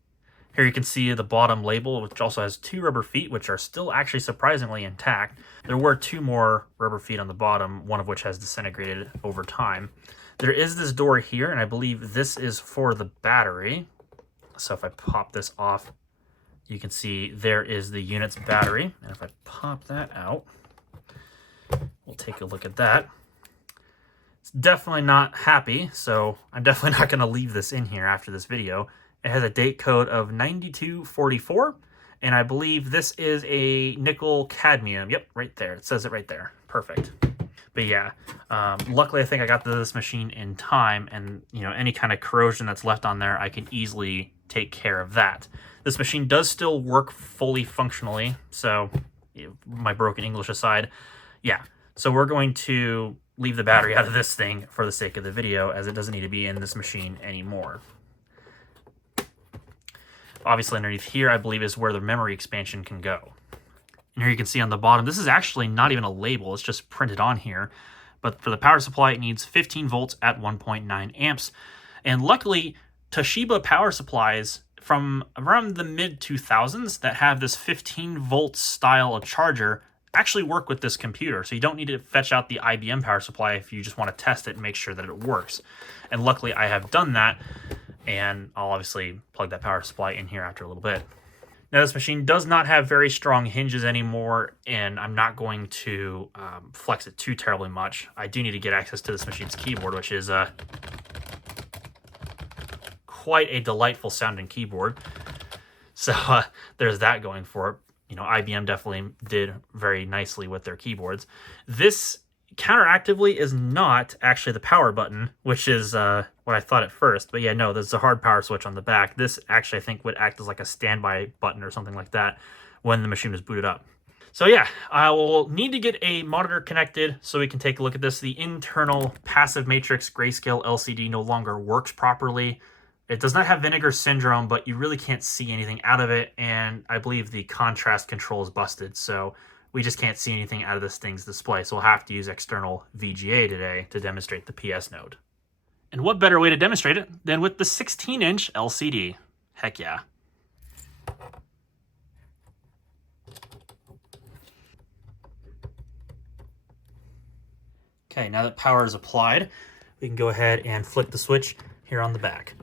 Here you can see the bottom label, which also has 2 rubber feet, which are still actually surprisingly intact. There were 2 more rubber feet on the bottom, one of which has disintegrated over time. There is this door here, and I believe this is for the battery. So if I pop this off, you can see there is the unit's battery. And if I pop that out, we'll take a look at that. It's definitely not happy, so I'm definitely not going to leave this in here after this video. It has a date code of 9244, and I believe this is a nickel cadmium. Yep, right there. It says it right there. Perfect. But yeah, luckily I think I got this machine in time, and you know, any kind of corrosion that's left on there, I can easily take care of that. This machine does still work fully functionally, so my broken English aside, yeah. So we're going to leave the battery out of this thing for the sake of the video, as it doesn't need to be in this machine anymore. Obviously underneath here, I believe, is where the memory expansion can go. And here you can see on the bottom, this is actually not even a label, it's just printed on here. But for the power supply, it needs 15 volts at 1.9 amps. And luckily, Toshiba power supplies from around the mid-2000s that have this 15 volt style of charger actually work with this computer. So you don't need to fetch out the IBM power supply if you just want to test it and make sure that it works. And luckily, I have done that. And I'll obviously plug that power supply in here after a little bit. Now, this machine does not have very strong hinges anymore, and I'm not going to flex it too terribly much. I do need to get access to this machine's keyboard, which is quite a delightful sounding keyboard. So there's that going for it. You know, IBM definitely did very nicely with their keyboards. This counteractively is not actually the power button, which is what I thought at first. But yeah, no, there's a hard power switch on the back. This actually, I think, would act as like a standby button or something like that when the machine was booted up. So yeah, I will need to get a monitor connected so we can take a look at this. The internal passive matrix grayscale LCD no longer works properly. It does not have vinegar syndrome, but you really can't see anything out of it. And I believe the contrast control is busted. So we just can't see anything out of this thing's display, so we'll have to use external VGA today to demonstrate the PS node. And what better way to demonstrate it than with the 16-inch LCD? Heck yeah. Okay, now that power is applied, we can go ahead and flick the switch here on the back.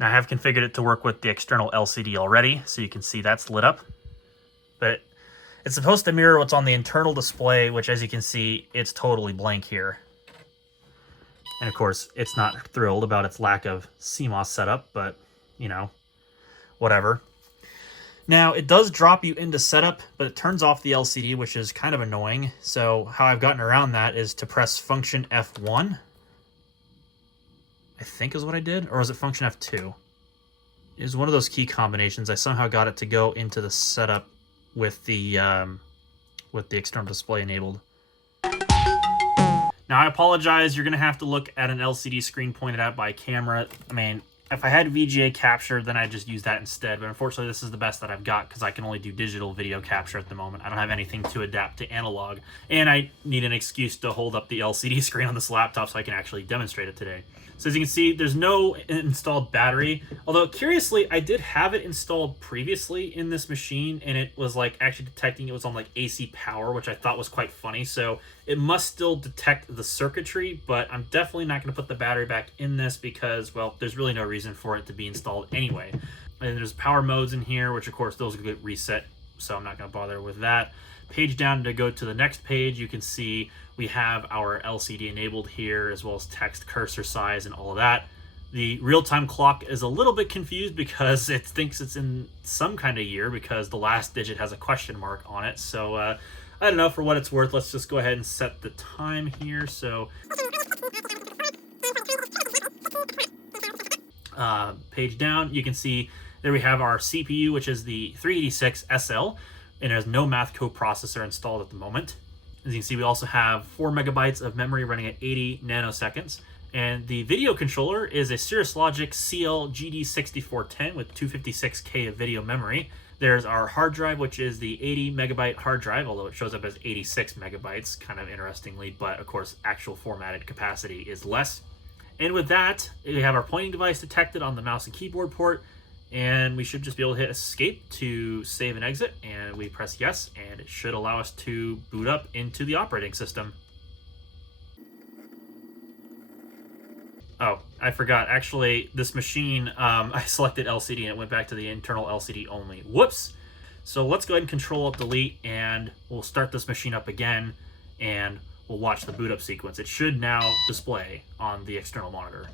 Now I have configured it to work with the external LCD already, so you can see that's lit up. But it's supposed to mirror what's on the internal display, which, as you can see, it's totally blank here. And of course, it's not thrilled about its lack of CMOS setup, but, you know, whatever. Now, it does drop you into setup, but it turns off the LCD, which is kind of annoying. So how I've gotten around that is to press function F1. I think is what I did, or was it function F2? It was one of those key combinations. I somehow got it to go into the setup with the external display enabled. Now I apologize, you're gonna have to look at an LCD screen pointed out by camera. I mean, if I had VGA capture, then I'd just use that instead, but unfortunately this is the best that I've got because I can only do digital video capture at the moment. I don't have anything to adapt to analog, and I need an excuse to hold up the LCD screen on this laptop so I can actually demonstrate it today. So as you can see, there's no installed battery, although curiously, I did have it installed previously in this machine, and it was like actually detecting it was on like AC power, which I thought was quite funny. So it must still detect the circuitry, but I'm definitely not going to put the battery back in this because, well, there's really no reason for it to be installed anyway. And there's power modes in here, which of course those will get reset, so I'm not going to bother with that. Page down to go to the next page, you can see we have our LCD enabled here, as well as text, cursor size, and all of that. The real-time clock is a little bit confused because it thinks it's in some kind of year because the last digit has a question mark on it. So I don't know, for what it's worth, let's just go ahead and set the time here. So page down, you can see there we have our CPU, which is the 386 SL, and there's no math coprocessor installed at the moment. As you can see, we also have 4 megabytes of memory running at 80 nanoseconds. And the video controller is a Cirrus Logic CL-GD6410 with 256K of video memory. There's our hard drive, which is the 80 megabyte hard drive, although it shows up as 86 megabytes, kind of interestingly, but of course, actual formatted capacity is less. And with that, we have our pointing device detected on the mouse and keyboard port. And we should just be able to hit escape to save and exit, and we press yes, and it should allow us to boot up into the operating system. Oh, I forgot. Actually, this machine, I selected LCD and it went back to the internal LCD only. Whoops! So let's go ahead and Control-Alt-Delete, and we'll start this machine up again, and we'll watch the boot up sequence. It should now display on the external monitor.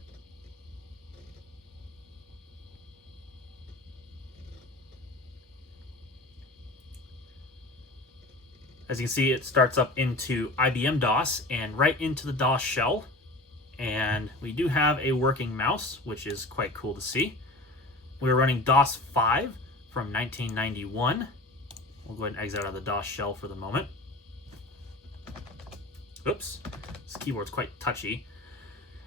As you can see, it starts up into IBM DOS and right into the DOS shell. And we do have a working mouse, which is quite cool to see. We're running DOS 5 from 1991. We'll go ahead and exit out of the DOS shell for the moment. Oops, this keyboard's quite touchy.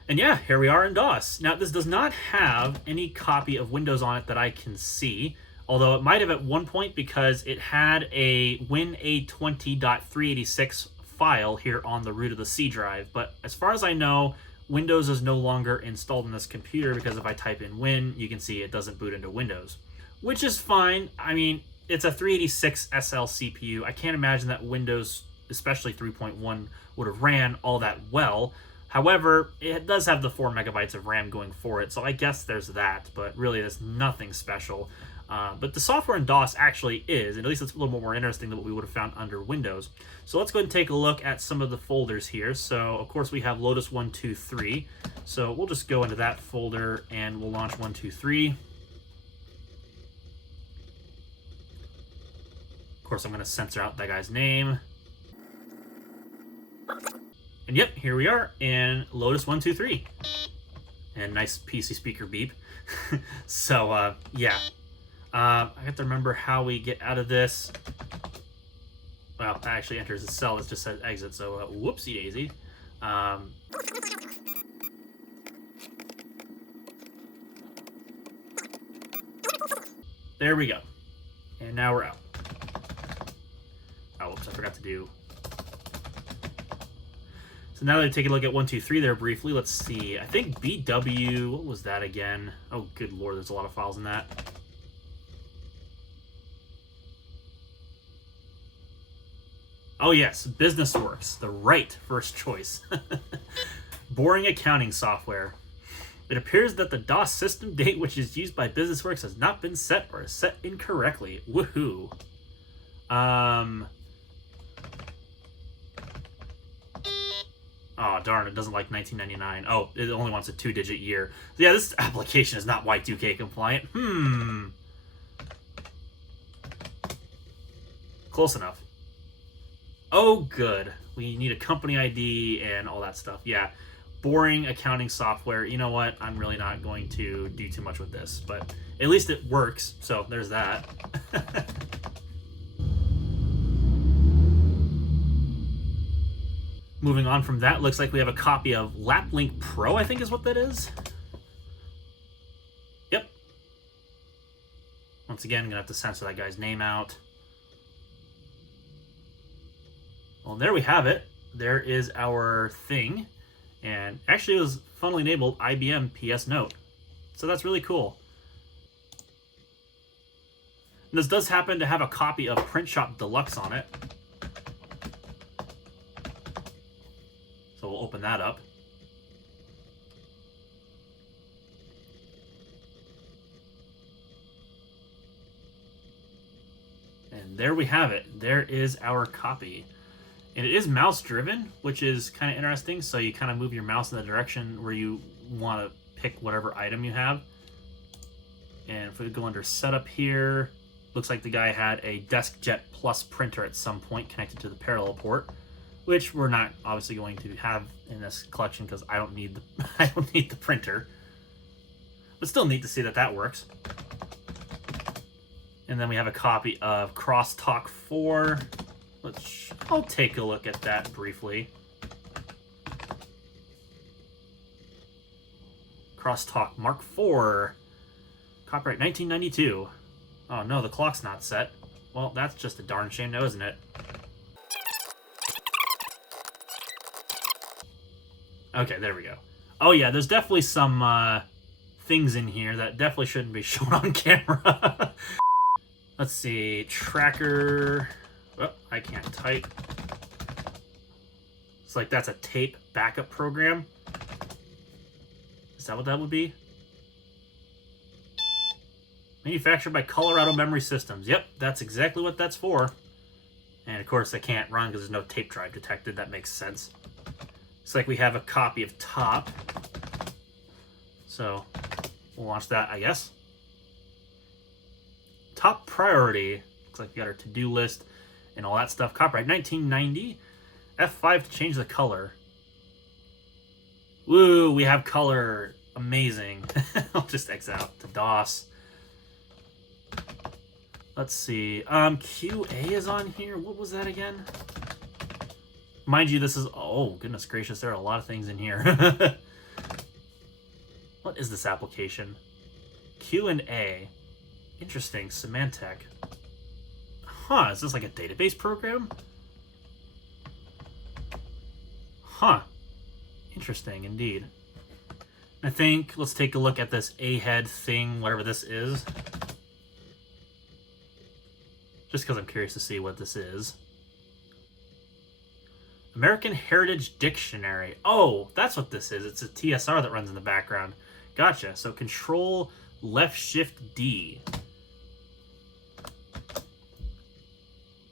And yeah, here we are in DOS. Now, this does not have any copy of Windows on it that I can see, although it might have at one point because it had a win820.386 file here on the root of the C drive. But as far as I know, Windows is no longer installed in this computer because if I type in Win, you can see it doesn't boot into Windows, which is fine. I mean, it's a 386 SL CPU. I can't imagine that Windows, especially 3.1, would have ran all that well. However, it does have the 4 megabytes of RAM going for it, so I guess there's that, but really there's nothing special. But the software in DOS actually is, and at least it's a little more interesting than what we would have found under Windows. So let's go ahead and take a look at some of the folders here. So, of course, we have Lotus 123. So we'll just go into that folder, and we'll launch 123. Of course, I'm going to censor out that guy's name. And yep, here we are in Lotus 123. And nice PC speaker beep. So, yeah. I have to remember how we get out of this. Well, that actually enters the cell. It just says exit, so whoopsie daisy. There we go. And now we're out. Oh, whoops, I forgot to do. So now that I take a look at 123 there briefly, let's see. I think BW, what was that again? Oh, good lord, there's a lot of files in that. Oh yes, BusinessWorks, the right first choice. Boring accounting software. It appears that the DOS system date which is used by BusinessWorks has not been set or is set incorrectly. Woohoo. Oh, darn, it doesn't like 1999. Oh, it only wants a 2-digit year. So yeah, this application is not Y2K compliant. Close enough. Oh, good. We need a company ID and all that stuff. Yeah, boring accounting software. You know what? I'm really not going to do too much with this, but at least it works, so there's that. Moving on from that, looks like we have a copy of LapLink Pro, I think is what that is. Yep. Once again, I'm going to have to censor that guy's name out. Well, there we have it. There is our thing. And actually it was funnily enabled IBM PS Note. So that's really cool. And this does happen to have a copy of Print Shop Deluxe on it. So we'll open that up. And there we have it. There is our copy. And it is mouse driven, which is kind of interesting. So you kind of move your mouse in the direction where you want to pick whatever item you have. And if we go under setup here, looks like the guy had a DeskJet Plus printer at some point connected to the parallel port, which we're not obviously going to have in this collection because I don't need the I don't need the printer. But still neat to see that that works. And then we have a copy of Crosstalk 4. I'll take a look at that briefly. Crosstalk Mark IV. Copyright 1992. Oh no, the clock's not set. Well, that's just a darn shame now, isn't it? Okay, there we go. Oh yeah, there's definitely some things in here that definitely shouldn't be shown on camera. Let's see, tracker. Oh, I can't type. It's like that's a tape backup program. Is that what that would be? Manufactured by Colorado Memory Systems. Yep, that's exactly what that's for. And of course I can't run because there's no tape drive detected. That makes sense. It's like we have a copy of Top. So we'll launch that, I guess. Top priority. Looks like we got our to-do list and all that stuff. Copyright 1990. F5 to change the color. Woo, we have color. Amazing. I'll just X out to DOS. Let's see. QA is on here. What was that again? Mind you, this is... Oh, goodness gracious. There are a lot of things in here. What is this application? Q&A. Interesting. Symantec. Huh. Is this like a database program? Huh. Interesting indeed. I think let's take a look at this A-head thing, whatever this is. Just because I'm curious to see what this is. American Heritage Dictionary. Oh, that's what this is. It's a TSR that runs in the background. Gotcha. So Control Left Shift D.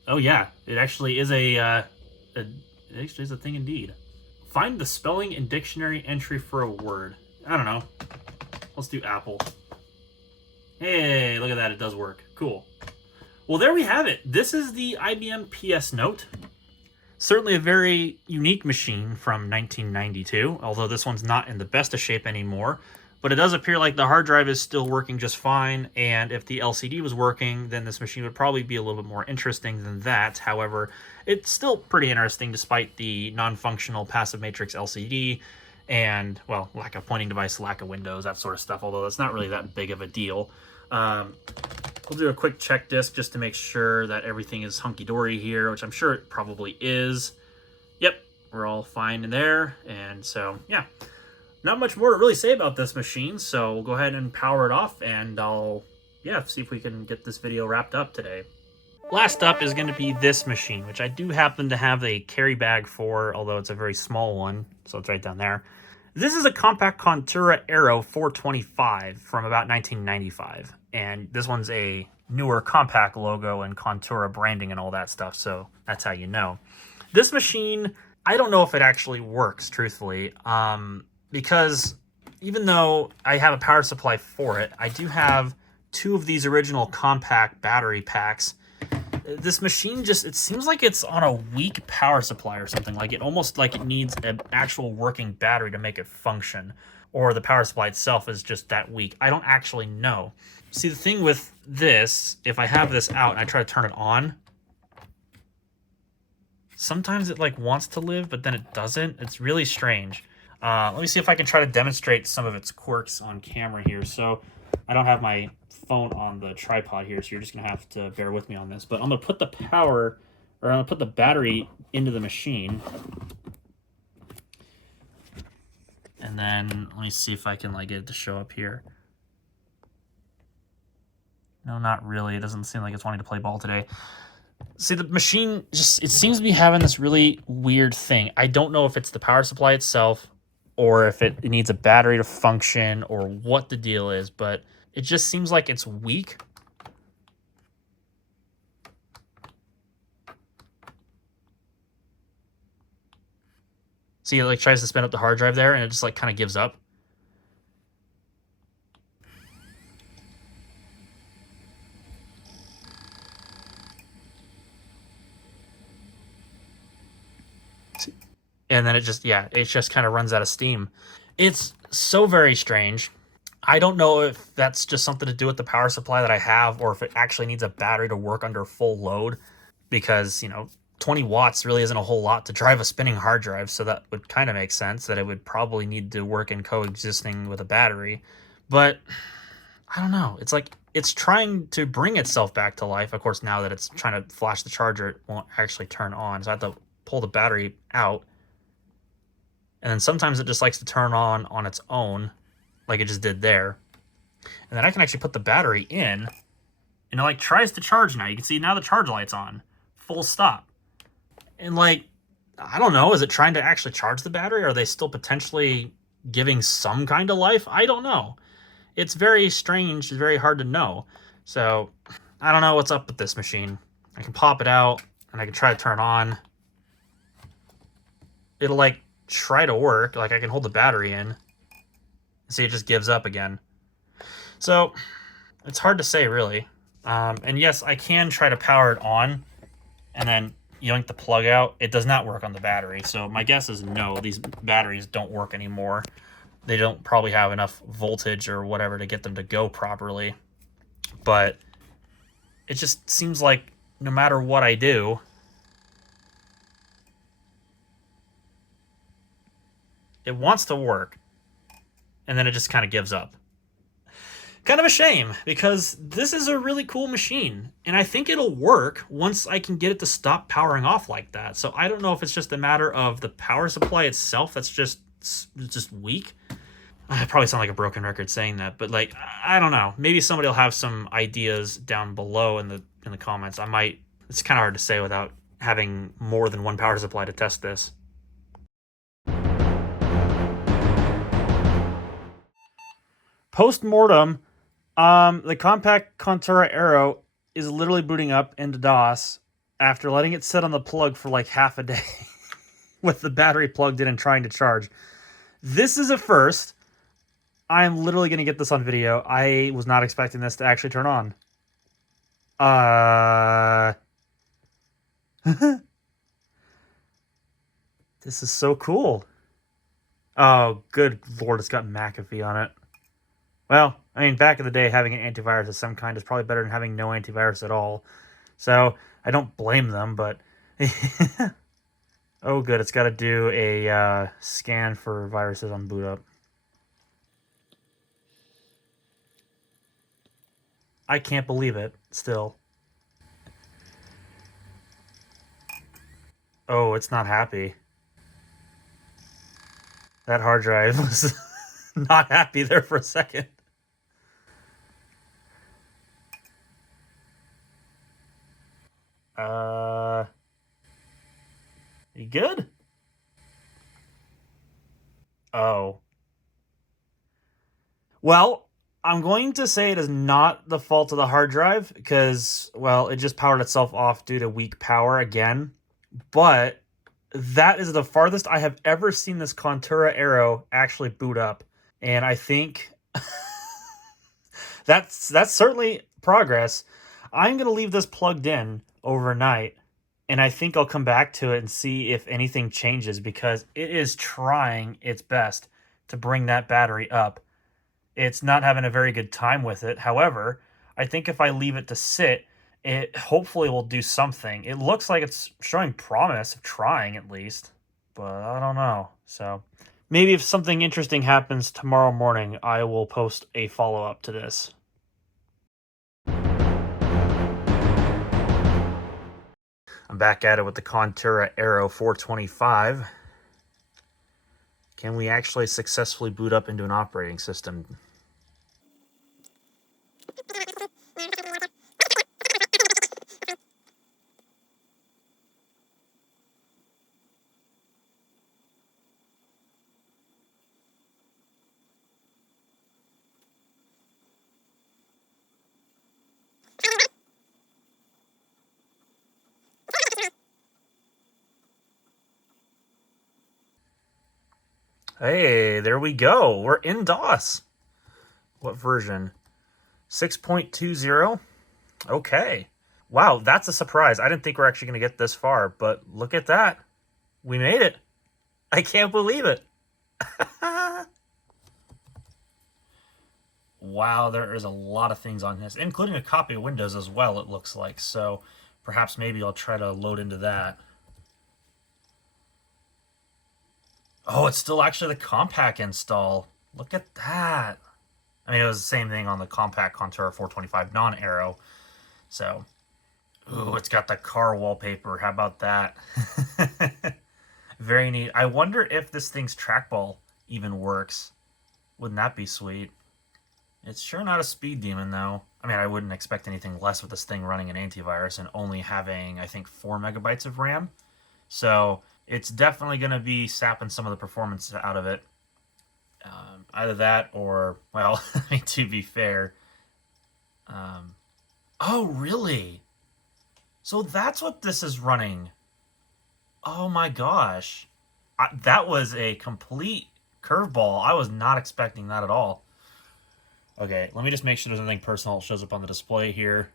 Oh yeah, it actually is it actually is a thing indeed. Find the spelling and dictionary entry for a word. I don't know. Let's do Apple. Hey, look at that. It does work. Cool. Well, there we have it. This is the IBM PS Note. Certainly a very unique machine from 1992, although this one's not in the best of shape anymore. But it does appear like the hard drive is still working just fine, and if the LCD was working, then this machine would probably be a little bit more interesting than that. However, it's still pretty interesting despite the non-functional passive matrix LCD and, well, lack of pointing device, lack of windows, that sort of stuff, although that's not really that big of a deal. We'll do a quick check disk just to make sure that everything is hunky-dory here, which I'm sure it probably is. Yep, we're all fine in there, and so, yeah. Not much more to really say about this machine, so we'll go ahead and power it off, and I'll, see if we can get this video wrapped up today. Last up is going to be this machine, which I do happen to have a carry bag for, although it's a very small one, so it's right down there. This is a Compaq Contoura Aero 425 from about 1995, and this one's a newer Compaq logo and Contoura branding and all that stuff, so that's how you know. This machine, I don't know if it actually works, truthfully, because even though I have a power supply for it, I do have two of these original Compaq battery packs. This machine just, it seems like it's on a weak power supply or something. Like it almost like it needs an actual working battery to make it function. Or the power supply itself is just that weak. I don't actually know. See, the thing with this, if I have this out and I try to turn it on, sometimes it like wants to live, but then it doesn't. It's really strange. Let me see if I can try to demonstrate some of its quirks on camera here. So I don't have my phone on the tripod here, so you're just gonna have to bear with me on this. But I'm gonna put the power, or I'm gonna put the battery into the machine, and then let me see if I can like get it to show up here. No, not really. It doesn't seem like it's wanting to play ball today. See, the machine just, it seems to be having this really weird thing. I don't know if it's the power supply itself or if it needs a battery to function or what the deal is, but it just seems like it's weak. See, it like tries to spin up the hard drive there and it just like kind of gives up. And then it just, it just kind of runs out of steam. It's so very strange. I don't know if that's just something to do with the power supply that I have or if it actually needs a battery to work under full load because, 20 watts really isn't a whole lot to drive a spinning hard drive. So that would kind of make sense that it would probably need to work in coexisting with a battery. But I don't know. It's like it's trying to bring itself back to life. Of course, now that it's trying to flash the charger, it won't actually turn on. So I have to pull the battery out. And then sometimes it just likes to turn on its own, like it just did there. And then I can actually put the battery in, and it like tries to charge now. You can see now the charge light's on, full stop. And like, I don't know, is it trying to actually charge the battery? Are they still potentially giving some kind of life? I don't know. It's very strange, it's very hard to know. So I don't know what's up with this machine. I can pop it out and I can try to turn it on. It'll like try to work, like I can hold the battery in. See, it just gives up again. So it's hard to say really. And yes, I can try to power it on and then yank the plug out. It does not work on the battery. So my guess is no, these batteries don't work anymore. They don't probably have enough voltage or whatever to get them to go properly. But it just seems like no matter what I do, it wants to work. And then it just kind of gives up. Kind of a shame, because this is a really cool machine, and I think it'll work once I can get it to stop powering off like that. So I don't know if it's just a matter of the power supply itself that's just weak. I probably sound like a broken record saying that, but like, I don't know. Maybe somebody will have some ideas down below in the comments. I might. It's kind of hard to say without having more than one power supply to test this. Post-mortem, the Compaq Contoura Aero is literally booting up into DOS after letting it sit on the plug for like half a day with the battery plugged in and trying to charge. This is a first. I'm literally going to get this on video. I was not expecting this to actually turn on. This is so cool. Oh, good lord, it's got McAfee on it. Well, I mean, back in the day, having an antivirus of some kind is probably better than having no antivirus at all. So, I don't blame them, but... oh, good, it's got to do a scan for viruses on boot up. I can't believe it, still. Oh, it's not happy. That hard drive was not happy there for a second. You good? Oh. Well, I'm going to say it is not the fault of the hard drive because, well, it just powered itself off due to weak power again. But that is the farthest I have ever seen this Contoura Aero actually boot up. And I think that's certainly progress. I'm going to leave this plugged in overnight, and I think I'll come back to it and see if anything changes because it is trying its best to bring that battery up. It's not having a very good time with it. However, I think if I leave it to sit, it hopefully will do something. It looks like it's showing promise of trying at least, but I don't know. So maybe if something interesting happens tomorrow morning, I will post a follow-up to this. I'm back at it with the Contoura Aero 425. Can we actually successfully boot up into an operating system? Hey, there we go. We're in DOS. What version? 6.20? Okay. Wow, that's a surprise. I didn't think we're actually going to get this far, but look at that. We made it. I can't believe it. Wow, there is a lot of things on this, including a copy of Windows as well, it looks like. So perhaps maybe I'll try to load into that. Oh, it's still actually the Compaq install. Look at that. I mean, it was the same thing on the Compaq Contoura 425 non-Aero. So, ooh, it's got the car wallpaper. How about that? Very neat. I wonder if this thing's trackball even works. Wouldn't that be sweet? It's sure not a speed demon, though. I mean, I wouldn't expect anything less with this thing running an antivirus and only having, I think, 4 megabytes of RAM. So it's definitely going to be sapping some of the performance out of it. Either that or, well, I mean, to be fair. Oh, really? So that's what this is running. Oh my gosh. That was a complete curveball. I was not expecting that at all. Okay, let me just make sure there's anything personal that shows up on the display here.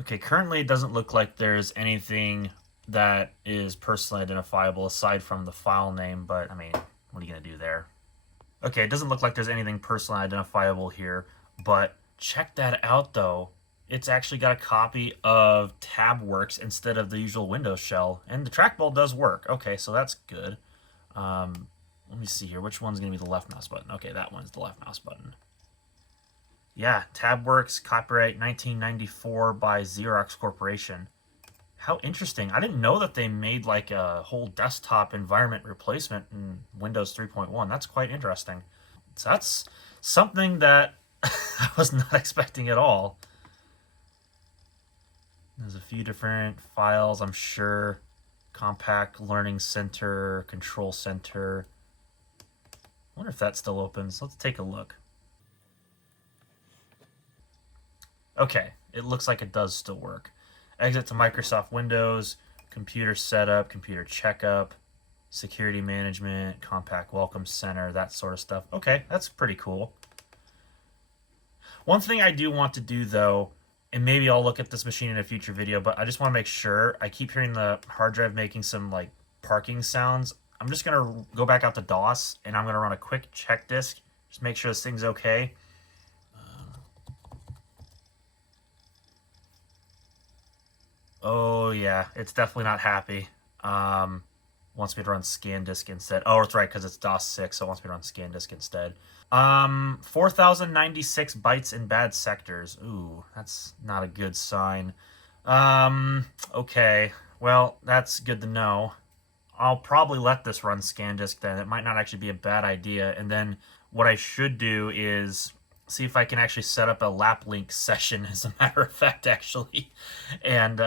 Okay, currently it doesn't look like there's anything that is personally identifiable aside from the file name, but I mean, what are you going to do there? Okay, it doesn't look like there's anything personally identifiable here, but check that out though. It's actually got a copy of TabWorks instead of the usual Windows shell, and the trackball does work. Okay, so that's good. Let me see here. Which one's going to be the left mouse button? Okay, that one's the left mouse button. Yeah, TabWorks, copyright 1994 by Xerox Corporation. How interesting. I didn't know that they made like a whole desktop environment replacement in Windows 3.1. That's quite interesting. So that's something that I was not expecting at all. There's a few different files, I'm sure. Compaq Learning Center, Control Center. I wonder if that still opens. Let's take a look. Okay, it looks like it does still work. Exit to Microsoft Windows, computer setup, computer checkup, security management, Compaq Welcome Center, that sort of stuff. Okay, that's pretty cool. One thing I do want to do though, and maybe I'll look at this machine in a future video, but I just want to make sure. I keep hearing the hard drive making some like parking sounds. I'm just going to go back out to DOS and I'm going to run a quick check disk. Just make sure this thing's okay. Oh yeah, it's definitely not happy. Wants me to run ScanDisk instead. Oh, it's right, because it's DOS 6, so it wants me to run ScanDisk instead. 4,096 bytes in bad sectors. Ooh, that's not a good sign. Okay. Well, that's good to know. I'll probably let this run ScanDisk then. It might not actually be a bad idea. And then what I should do is see if I can actually set up a lap link session, as a matter of fact, actually, and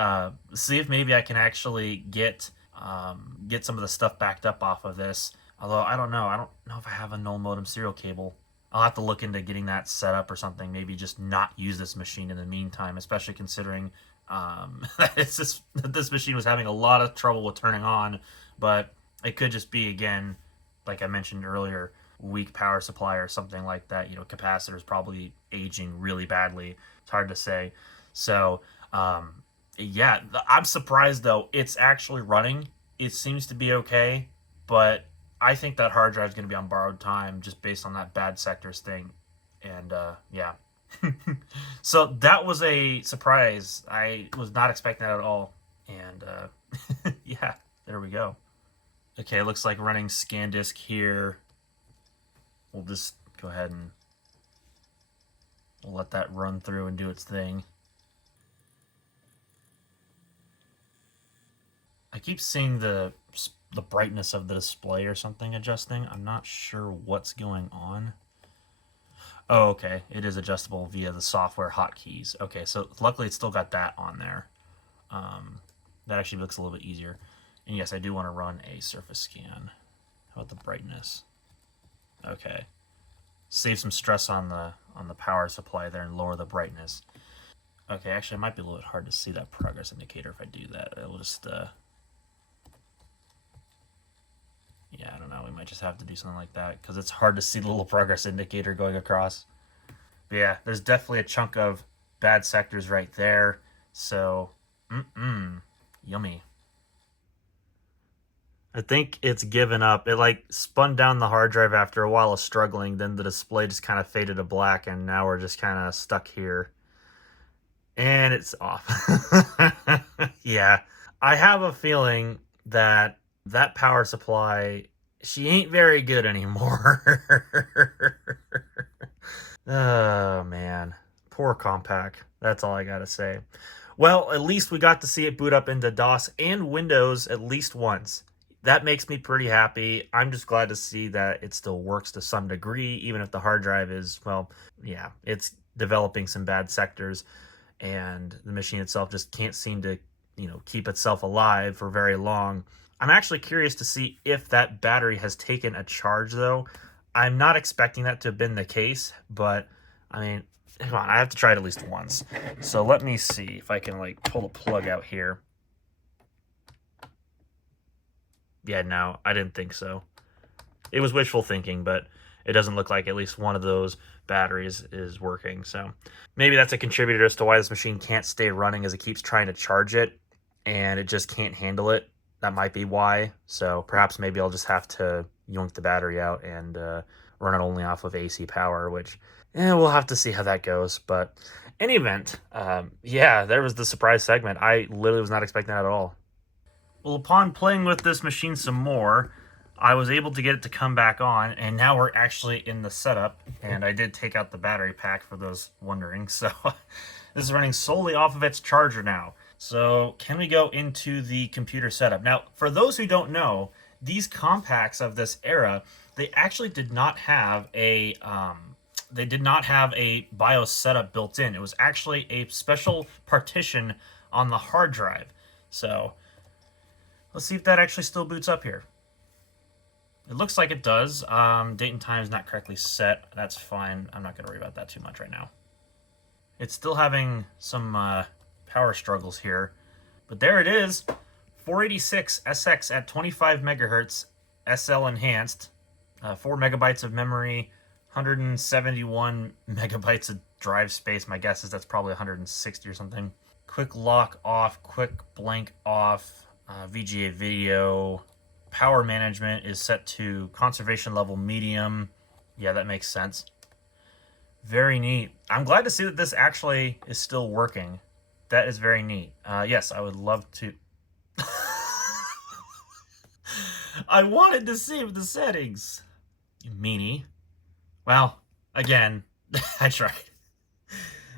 see if maybe I can actually get some of the stuff backed up off of this. Although I don't know if I have a null modem serial cable. I'll have to look into getting that set up or something. Maybe just not use this machine in the meantime, especially considering this machine was having a lot of trouble with turning on. But it could just be, again, like I mentioned earlier, weak power supply or something like that. You know, capacitor is probably aging really badly. It's hard to say. So, yeah, I'm surprised though. It's actually running. It seems to be okay, but I think that hard drive is going to be on borrowed time just based on that bad sectors thing. And yeah. So that was a surprise. I was not expecting that at all. And yeah, there we go. Okay, it looks like running ScanDisk here. We'll just go ahead and we'll let that run through and do its thing. I keep seeing the brightness of the display or something adjusting. I'm not sure what's going on. Oh, okay. It is adjustable via the software hotkeys. Okay, so luckily it's still got that on there. That actually looks a little bit easier. And yes, I do want to run a surface scan. How about the brightness? Okay. Save some stress on the power supply there and lower the brightness. Okay, actually it might be a little bit hard to see that progress indicator if I do that. It'll just yeah, I don't know. We might just have to do something like that because it's hard to see the little progress indicator going across. But yeah, there's definitely a chunk of bad sectors right there. So, yummy. I think it's given up. It like spun down the hard drive after a while of struggling. Then the display just kind of faded to black, and now we're just kind of stuck here. And it's off. Yeah, I have a feeling that power supply, she ain't very good anymore. Oh man, poor Compaq. That's all I gotta say. Well, at least we got to see it boot up into DOS and Windows at least once. that makes me pretty happy. I'm just glad to see that it still works to some degree, even if the hard drive is, well, yeah, it's developing some bad sectors, and the machine itself just can't seem to, keep itself alive for very long. I'm actually curious to see if that battery has taken a charge, though. I'm not expecting that to have been the case, but I mean, come on, I have to try it at least once. So let me see if I can like pull the plug out here. Yeah, no, I didn't think so. It was wishful thinking, but it doesn't look like at least one of those batteries is working. So maybe that's a contributor as to why this machine can't stay running, as it keeps trying to charge it and it just can't handle it. That might be why. So perhaps maybe I'll just have to yoink the battery out and run it only off of AC power, which we'll have to see how that goes. But in any event, yeah, there was the surprise segment. I literally was not expecting that at all. Well, upon playing with this machine some more, I was able to get it to come back on, and now we're actually in the setup, and I did take out the battery pack for those wondering, so this is running solely off of its charger now. So can we go into the computer setup? Now, for those who don't know, these Compaqs of this era, they actually did not have a BIOS setup built in. It was actually a special partition on the hard drive. So let's see if that actually still boots up here. It looks like it does. Date and time is not correctly set. That's fine. I'm not going to worry about that too much right now. It's still having some power struggles here. But there it is. 486 SX at 25 megahertz, SL enhanced. 4 megabytes of memory, 171 megabytes of drive space. My guess is that's probably 160 or something. Quick lock off, quick blank off, VGA video. Power management is set to conservation level medium. Yeah, that makes sense. Very neat. I'm glad to see that this actually is still working. That is very neat. Yes, I would love to. I wanted to save the settings. You meanie. Well, again, I tried.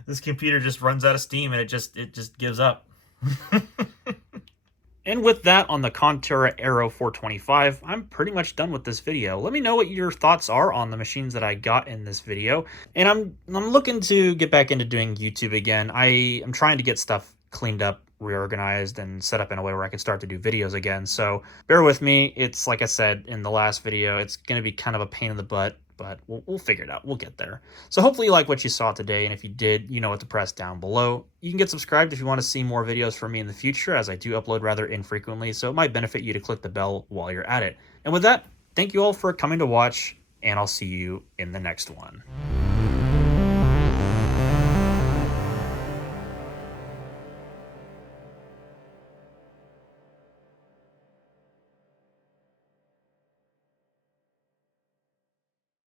This computer just runs out of steam and it just gives up. And with that, on the Contoura Aero 425, I'm pretty much done with this video. Let me know what your thoughts are on the machines that I got in this video. And I'm looking to get back into doing YouTube again. I am trying to get stuff cleaned up, reorganized, and set up in a way where I can start to do videos again. So bear with me. It's like I said in the last video, it's going to be kind of a pain in the butt, but we'll figure it out. We'll get there. So hopefully you like what you saw today, and if you did, you know what to press down below. You can get subscribed if you want to see more videos from me in the future, as I do upload rather infrequently, so it might benefit you to click the bell while you're at it. And with that, thank you all for coming to watch, and I'll see you in the next one.